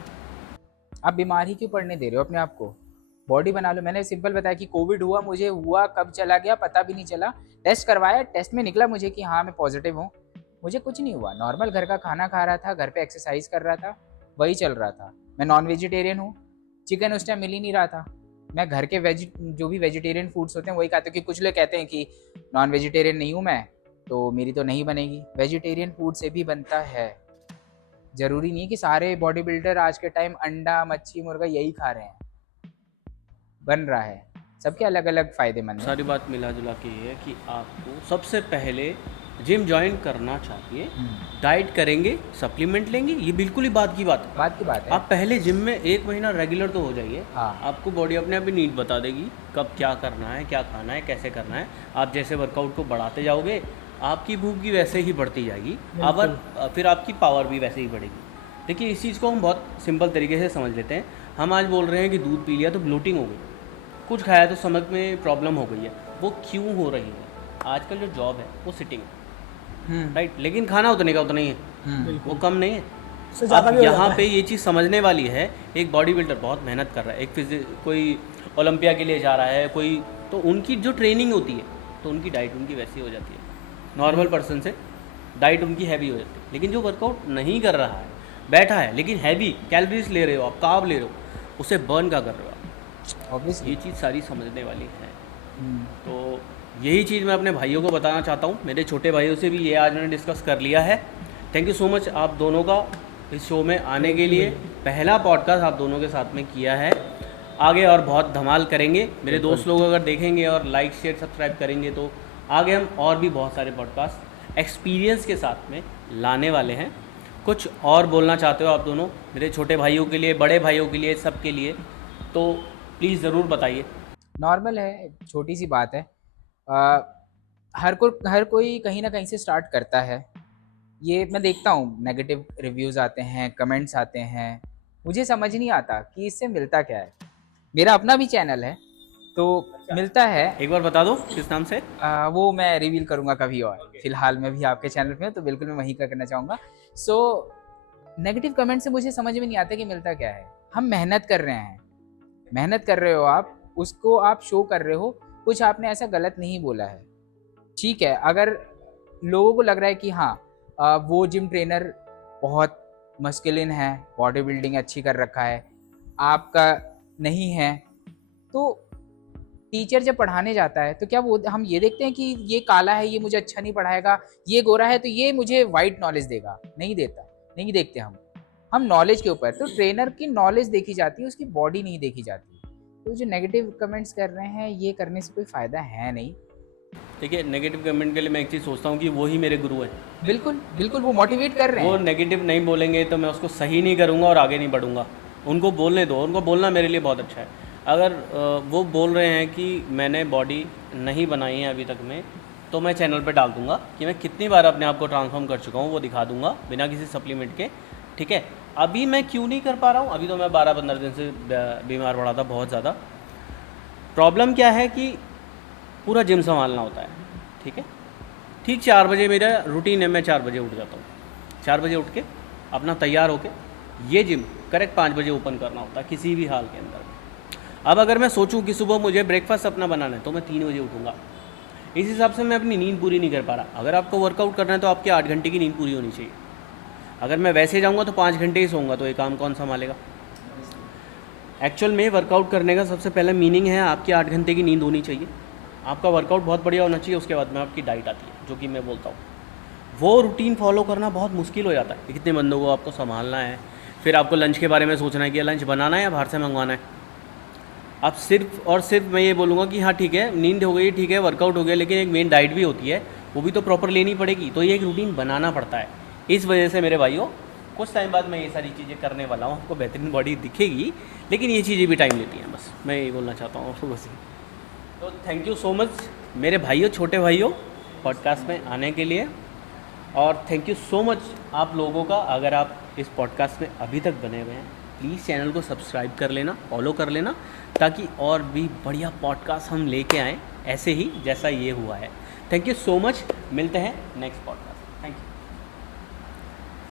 आप बीमार ही क्यों पड़ने दे रहे हो अपने आप को? बॉडी बना लो। मैंने सिंपल बताया कि कोविड हुआ, मुझे हुआ कब चला गया पता भी नहीं चला। टेस्ट करवाया, टेस्ट में निकला मुझे कि हाँ मैं पॉजिटिव हूँ। मुझे कुछ नहीं हुआ, नॉर्मल घर का खाना खा रहा था, घर पे एक्सरसाइज कर रहा था, वही चल रहा था। मैं नॉन वेजिटेरियन हूँ, चिकन उस टाइम मिल ही नहीं रहा था। मैं घर के जो भी वेजिटेरियन फूड्स होते हैं वही खाते हूँ। कि कुछ लोग कहते हैं कि नॉन वेजिटेरियन नहीं हूँ मैं, तो मेरी तो नहीं बनेगी। वेजिटेरियन फूड से भी बनता है। ज़रूरी नहीं है कि सारे बॉडी बिल्डर आज के टाइम अंडा, मच्छी, मुर्गा यही खा रहे हैं। बन रहा है, सबके अलग अलग फ़ायदेमंद है। सारी बात मिला जुला के ये है कि आपको सबसे पहले जिम ज्वाइन करना चाहिए। डाइट करेंगे, सप्लीमेंट लेंगे, ये बिल्कुल ही बात की बात है। बात की बात है। आप पहले जिम में 1 महीना रेगुलर तो हो जाइए। हाँ। आपको बॉडी अपने आप ही नीड बता देगी कब क्या करना है, क्या खाना है, कैसे करना है। आप जैसे वर्कआउट को बढ़ाते जाओगे आपकी भूख भी वैसे ही बढ़ती जाएगी, और फिर आपकी पावर भी वैसे ही बढ़ेगी। देखिए इस चीज़ को हम बहुत सिंपल तरीके से समझ लेते हैं। हम आज बोल रहे हैं कि दूध पी लिया तो ब्लोटिंग हो गई, कुछ खाया तो स्टमक में प्रॉब्लम हो गई है। वो क्यों हो रही है? आजकल जो जॉब है वो सिटिंग है, राइट, लेकिन खाना उतने का उतना ही है, वो कम नहीं है। उससे ज़्यादा अब भी हो यहाँ जाता पे है। ये चीज़ समझने वाली है। एक बॉडी बिल्डर बहुत मेहनत कर रहा है, कोई ओलंपिया के लिए जा रहा है कोई, तो उनकी जो ट्रेनिंग होती है तो उनकी डाइट उनकी वैसी हो जाती है, नॉर्मल पर्सन से डाइट उनकी हैवी हो जाती है। लेकिन जो वर्कआउट नहीं कर रहा है, बैठा है लेकिन हैवी कैलोरीज ले रहे हो आप, कार्ब ले रहे हो, उसे बर्न का कर रहे हो आप। ऑब्वियसली। ये चीज़ सारी समझने वाली है। तो यही चीज़ मैं अपने भाइयों को बताना चाहता हूँ। मेरे छोटे भाइयों से भी ये आज मैंने डिस्कस कर लिया है। थैंक यू सो मच आप दोनों का इस शो में आने के लिए। पहला पॉडकास्ट आप दोनों के साथ में किया है, आगे और बहुत धमाल करेंगे। मेरे दोस्त लोग अगर देखेंगे और लाइक शेयर सब्सक्राइब करेंगे तो आगे हम और भी बहुत सारे पॉडकास्ट एक्सपीरियंस के साथ में लाने वाले हैं। कुछ और बोलना चाहते हो आप दोनों मेरे छोटे भाइयों के लिए, बड़े भाइयों के लिए, सब के लिए, तो प्लीज़ ज़रूर बताइए। नॉर्मल है, छोटी सी बात है। हर कोई कहीं ना कहीं से स्टार्ट करता है। ये मैं देखता हूँ, नेगेटिव रिव्यूज़ आते हैं, कमेंट्स आते हैं, मुझे समझ नहीं आता कि इससे मिलता क्या है। मेरा अपना भी चैनल है तो मिलता है। एक बार बता दो किस नाम से। वो मैं रिवील करूँगा कभी और। फिलहाल मैं भी आपके चैनल पे हूँ तो बिल्कुल मैं वहीं का करना चाहूँगा। सो नेगेटिव कमेंट से मुझे समझ में नहीं आता कि मिलता क्या है। हम मेहनत कर रहे हैं, मेहनत कर रहे हो आप, उसको आप शो कर रहे हो। कुछ आपने ऐसा गलत नहीं बोला है, ठीक है। अगर लोगों को लग रहा है कि हाँ वो जिम ट्रेनर बहुत मस्कुलिन है, बॉडी बिल्डिंग अच्छी कर रखा है, आपका नहीं है, तो टीचर जब पढ़ाने जाता है तो क्या वो हम ये देखते हैं कि ये काला है ये मुझे अच्छा नहीं पढ़ाएगा, ये गोरा है तो ये मुझे वाइट नॉलेज देगा? नहीं देता, नहीं देखते हम नॉलेज के ऊपर। तो ट्रेनर की नॉलेज देखी जाती है, उसकी बॉडी नहीं देखी जाती। तो जो नेगेटिव कमेंट्स कर रहे हैं ये करने से कोई फ़ायदा है नहीं। देखिए नेगेटिव कमेंट के लिए मैं एक चीज़ सोचता हूँ कि वो ही मेरे गुरु हैं। बिल्कुल बिल्कुल, वो मोटिवेट कर रहे वो हैं। नेगेटिव नहीं बोलेंगे तो मैं उसको सही नहीं करूँगा और आगे नहीं बढ़ूँगा। उनको बोलने दो, उनको बोलना मेरे लिए बहुत अच्छा है। अगर वो बोल रहे हैं कि मैंने बॉडी नहीं बनाई है अभी तक में, तो मैं चैनल पे डाल दूँगा कि मैं कितनी बार अपने आप को ट्रांसफॉर्म कर चुका हूँ, वो दिखा दूँगा बिना किसी सप्लीमेंट के, ठीक है। अभी मैं क्यों नहीं कर पा रहा हूँ, अभी तो मैं 12-15 दिन से बीमार पड़ा था बहुत ज़्यादा। प्रॉब्लम क्या है कि पूरा जिम संभालना होता है, ठीक है। ठीक 4 बजे मेरा रूटीन है, मैं 4 बजे उठ जाता हूँ। 4 बजे उठ के अपना तैयार होके ये जिम करेक्ट 5 बजे ओपन करना होता है किसी भी हाल के अंदर। अब अगर मैं सोचूं कि सुबह मुझे ब्रेकफास्ट अपना बनाना है तो मैं 3 बजे उठूँगा। इस हिसाब से मैं अपनी नींद पूरी नहीं कर पा रहा। अगर आपको वर्कआउट करना है तो आपकी 8 घंटे की नींद पूरी होनी चाहिए। अगर मैं वैसे जाऊँगा तो 5 घंटे ही सोऊंगा, तो ये काम कौन संभालेगा? एक्चुअल में वर्कआउट करने का सबसे पहला मीनिंग है आपकी 8 घंटे की नींद होनी चाहिए। आपका वर्कआउट बहुत बढ़िया होना चाहिए, उसके बाद में आपकी डाइट आती है, जो कि मैं बोलता हूँ। वो रूटीन फॉलो करना बहुत मुश्किल हो जाता है। कितने बंदों को आपको संभालना है, फिर आपको लंच के बारे में सोचना है कि लंच बनाना है या बाहर से मंगवाना है। आप सिर्फ और सिर्फ मैं ये बोलूँगा कि हाँ ठीक है, नींद हो गई, ठीक है, वर्कआउट हो गया, लेकिन एक मेन डाइट भी होती है, वो भी तो प्रॉपर लेनी पड़ेगी। तो ये एक रूटीन बनाना पड़ता है। इस वजह से मेरे भाइयों कुछ टाइम बाद मैं ये सारी चीज़ें करने वाला हूँ, आपको बेहतरीन बॉडी दिखेगी, लेकिन ये चीज़ें भी टाइम लेती हैं, बस मैं ये बोलना चाहता हूँ आपको बस। तो थैंक यू सो मच मेरे भाइयों, छोटे भाइयों, पॉडकास्ट में आने के लिए। और थैंक यू सो मच आप लोगों का, अगर आप इस पॉडकास्ट में अभी तक बने हुए हैं प्लीज़ चैनल को सब्सक्राइब कर लेना, फॉलो कर लेना, ताकि और भी बढ़िया पॉडकास्ट हम लेके आएँ ऐसे ही जैसा ये हुआ है। थैंक यू सो मच, मिलते हैं नेक्स्ट पॉडकास्ट।